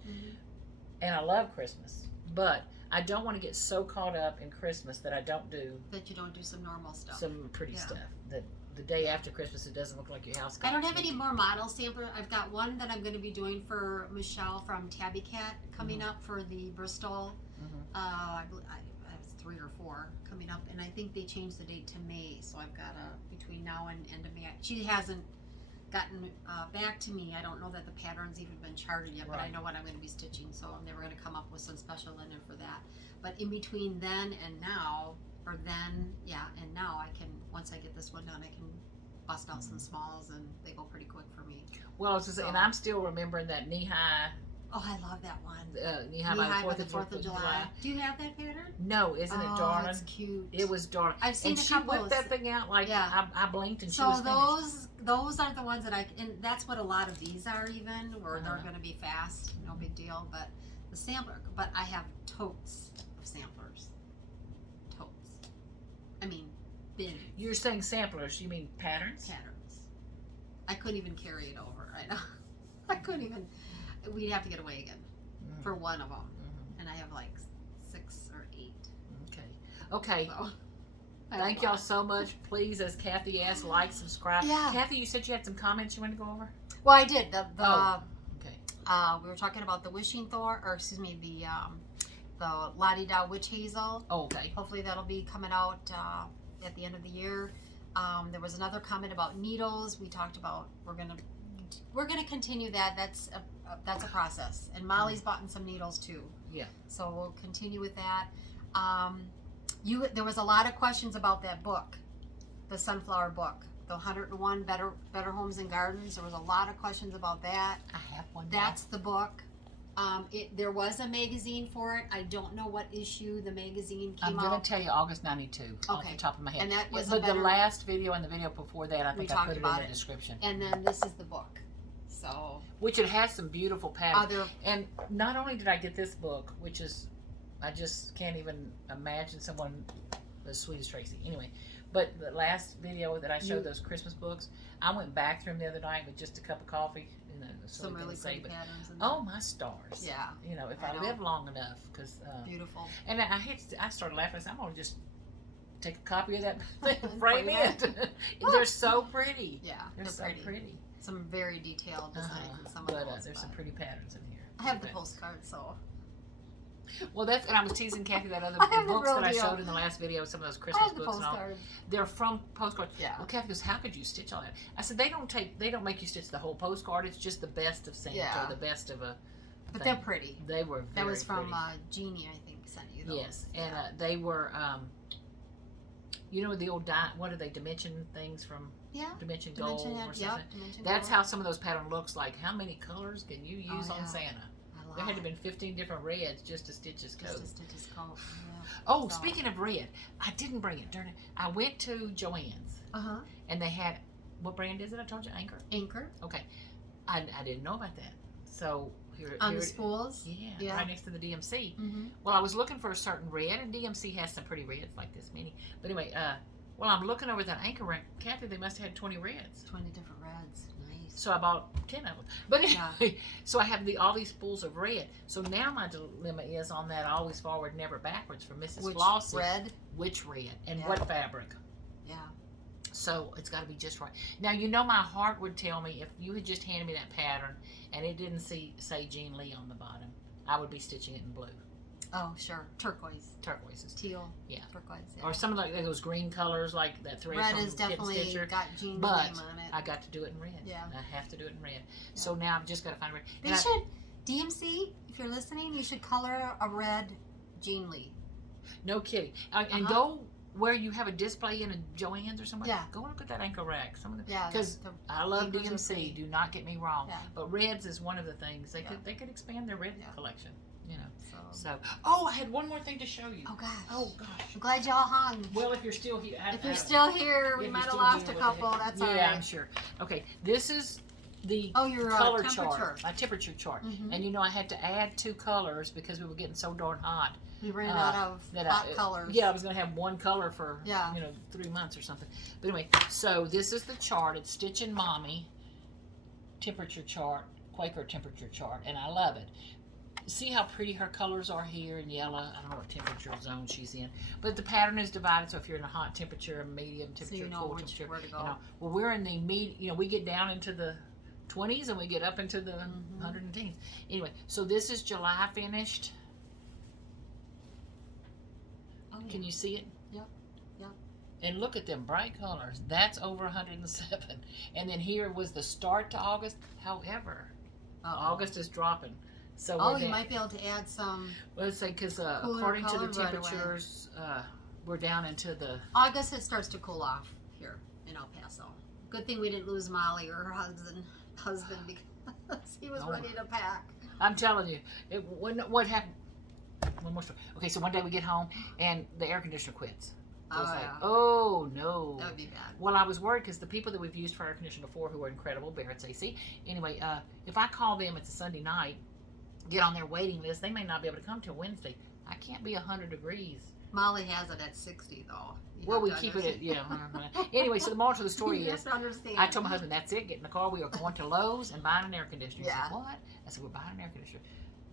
And I love Christmas, but I don't want to get so caught up in Christmas that I don't do. That you don't do some normal stuff. Some pretty stuff. That the day after Christmas, it doesn't look like your house. I don't have any more model sampler. I've got one that I'm going to be doing for Michelle from Tabby Cat coming up for the Bristol. I have 3 or 4 coming up, and I think they changed the date to May. So I've got between now and end of May. She hasn't gotten back to me. I don't know that the pattern's even been charted yet, but I know what I'm going to be stitching. So I'm never going to come up with some special linen for that. But in between then and now. Or then, and now I can, once I get this one done, I can bust out some smalls and they go pretty quick for me. Well, and I'm still remembering that knee-high. Oh, I love that one. Knee-high by the 4th of July. Do you have that pattern? No, isn't it darling? It's cute. It was darling. I've seen and a she couple. whipped that thing out like I blinked and she was finished. Those are the ones that and that's what a lot of these are even, where they're going to be fast, no big deal. But the sampler, but I have totes of samplers. I mean, bins. You're saying samplers, you mean patterns? Patterns. I couldn't even carry it over right now. I couldn't even. We'd have to get a wagon for one of them. And I have like 6 or 8. Okay. So, thank y'all so much. Please, as Kathy asked, like, subscribe. Yeah. Kathy, you said you had some comments you wanted to go over? Well, I did. Okay. We were talking about the Wishing Thorn, or excuse me, the La-Di-Da Witch Hazel. Oh, okay. Hopefully that'll be coming out at the end of the year. There was another comment about needles. We talked about we're gonna continue that. That's a process. And Molly's bought in some needles too. Yeah. So we'll continue with that. There was a lot of questions about that book, the sunflower book, the 101 Better Homes and Gardens. There was a lot of questions about that. I have one. That's the book. There was a magazine for it. I don't know what issue the magazine came out. I'm going to tell you August 92 off the top of my head. And that was but the last video and the video before that, I think I put it in the description. And then this is the book. So, which it has some beautiful patterns. And not only did I get this book, which is, I just can't even imagine someone as sweet as Tracy. Anyway, but the last video that I showed those Christmas books, I went back through them the other night with just a cup of coffee. Some really pretty patterns. Oh my stars! Yeah, if I live long enough, because beautiful. And I started laughing. I said, I'm gonna just take a copy of that thing and frame it. They're so pretty. Yeah, they're so pretty. Some very detailed designs in some of those. There's some pretty patterns in here. I have the postcard, so. Well, and I was teasing Kathy that other books that I showed in the last video, some of those Christmas books and all. They're from postcards. Yeah. Well, Kathy goes, how could you stitch all that? I said, they don't make you stitch the whole postcard. It's just the best of Santa, or the best of a. But they're pretty. They were very That was from pretty. Jeannie, I think, sent you those. Yes, and they were, the old what are they, dimension things from? Yeah. Dimension Gold or something. Dimension That's Gold. how some of those patterns looks like. How many colors can you use on Santa? There had to have been 15 different reds just to stitch his coat. Oh, speaking of red, I didn't bring it. Darn it. I went to Joann's. And they had, what brand is it? I told you, Anchor? Anchor. Okay. I didn't know about that. So here on the spools? Yeah, right next to the DMC. Well, I was looking for a certain red, and DMC has some pretty reds like this mini. But anyway, well, I'm looking over that Anchor rack. Kathy, they must have had 20 reds. 20 different reds. Nice. So I bought 10 of them. But anyway, so I have all these spools of red. So now my dilemma is on that always forward, never backwards for Mrs. Flossie. Which red? And what fabric? Yeah. So it's got to be just right. Now, my heart would tell me if you had just handed me that pattern and it didn't say Jean Lee on the bottom, I would be stitching it in blue. Oh, sure. Turquoise. Turquoises. Teal. Yeah. Turquoise. Yeah. Or some of those green colors like that thread red from is definitely Kit Stitcher. Got Jean but name on it. I got to do it in red. Yeah. I have to do it in red. Yeah. So now I've just got to find red. They should, DMC, if you're listening, you should color a red Jean Lee. No kidding. And go where you have a display in a Joann's or somewhere. Yeah. Go and look at that Anchor rack. Because I love DMC. Do not get me wrong. Yeah. But reds is one of the things they could expand their red collection. So I had one more thing to show you. Oh gosh. Oh gosh. I'm glad y'all hung. Well, if you're still here. If you're still here, we might have lost a couple. That's all right. Yeah, I'm sure. Okay, this is the your color temperature. chart, my temperature chart. And you know, I had to add 2 colors because we were getting so darn hot. We ran out of hot colors. Yeah, I was going to have 1 color for, 3 months or something. But anyway, so this is the chart. It's Stitchin Mommy temperature chart, Quaker temperature chart, and I love it. See how pretty her colors are here in yellow? I don't know what temperature zone she's in, but the pattern is divided. So if you're in a hot temperature, a medium temperature, so cool temperature, where to go. Well, we're in the we get down into the 20s and we get up into the 110s. Anyway, so this is July finished. Oh, yeah. Can you see it? Yep. And look at them bright colors. That's over 107. And then here was the start to August. However, August is dropping. So you might be able to add some. Well, let's say because according to the temperatures, we're down into the August. It starts to cool off here in El Paso. Good thing we didn't lose Molly or her husband because he was ready to pack. I'm telling you, what happened? One more story. Okay, so one day we get home and the air conditioner quits. Oh no, that would be bad. Well, I was worried because the people that we've used for air conditioning before, who were incredible, Barrett's AC. Anyway, if I call them, it's a Sunday night, get on their waiting list, they may not be able to come till Wednesday. I can't be 100 degrees. Molly has it at 60 though. Well, we keep it at Anyway, so the moral to the story is, I told my husband, that's it. Get in the car. We are going to Lowe's and buying an air conditioner. He said, what? I said, we're buying an air conditioner.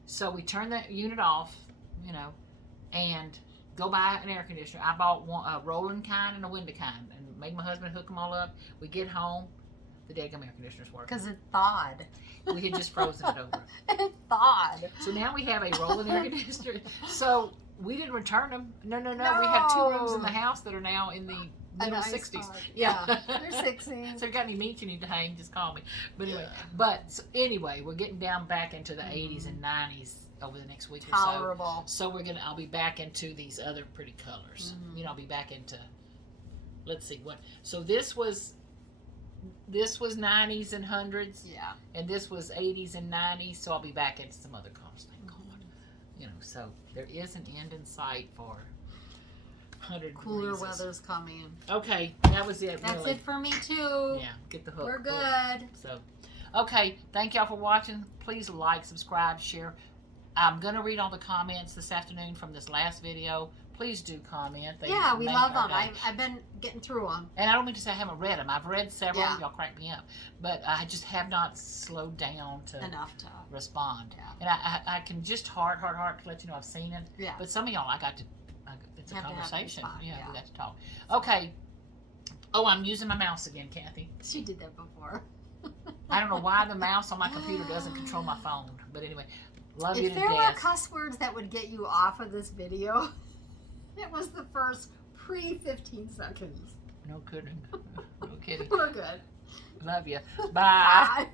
So we turn the unit off, and go buy an air conditioner. I bought a rolling kind and a window kind, and made my husband hook them all up. We get home, the daggum air conditioner's working. Because it thawed. We had just frozen it over. It thawed. So now we have a rolling air conditioner. So we didn't return them. No. We have 2 rooms in the house that are now in the middle 60s. Yeah. They're 60s. So if you got any meat you need to hang, just call me. But anyway, we're getting down back into the 80s and 90s over the next week or so. Tolerable. So I'll be back into these other pretty colors. I'll be back into, let's see what. So this was 90s and 100s. Yeah. And this was 80s and 90s. So I'll be back into some other colors. Thank God. So there is an end in sight for 100 cooler breezes. weather's coming. Okay, that was it. That's really. it for me too. Yeah, get the hook. We're good. So, okay, thank y'all for watching. Please like, subscribe, share. I'm gonna read all the comments this afternoon from this last video. Please do comment. We love them. I've been getting through them. And I don't mean to say I haven't read them. I've read several. Yeah. Y'all crack me up. But I just have not slowed down enough to respond. Yeah. And I can just heart to let you know I've seen it. Yeah. But some of y'all, it's a conversation. Yeah. We got to talk. Okay. Oh, I'm using my mouse again, Kathy. She did that before. I don't know why the mouse on my computer doesn't control my phone. But anyway, love you to death. If there were cuss words that would get you off of this video, it was the first pre-15 seconds. No kidding. No kidding. We're good. Love you. Bye. Bye.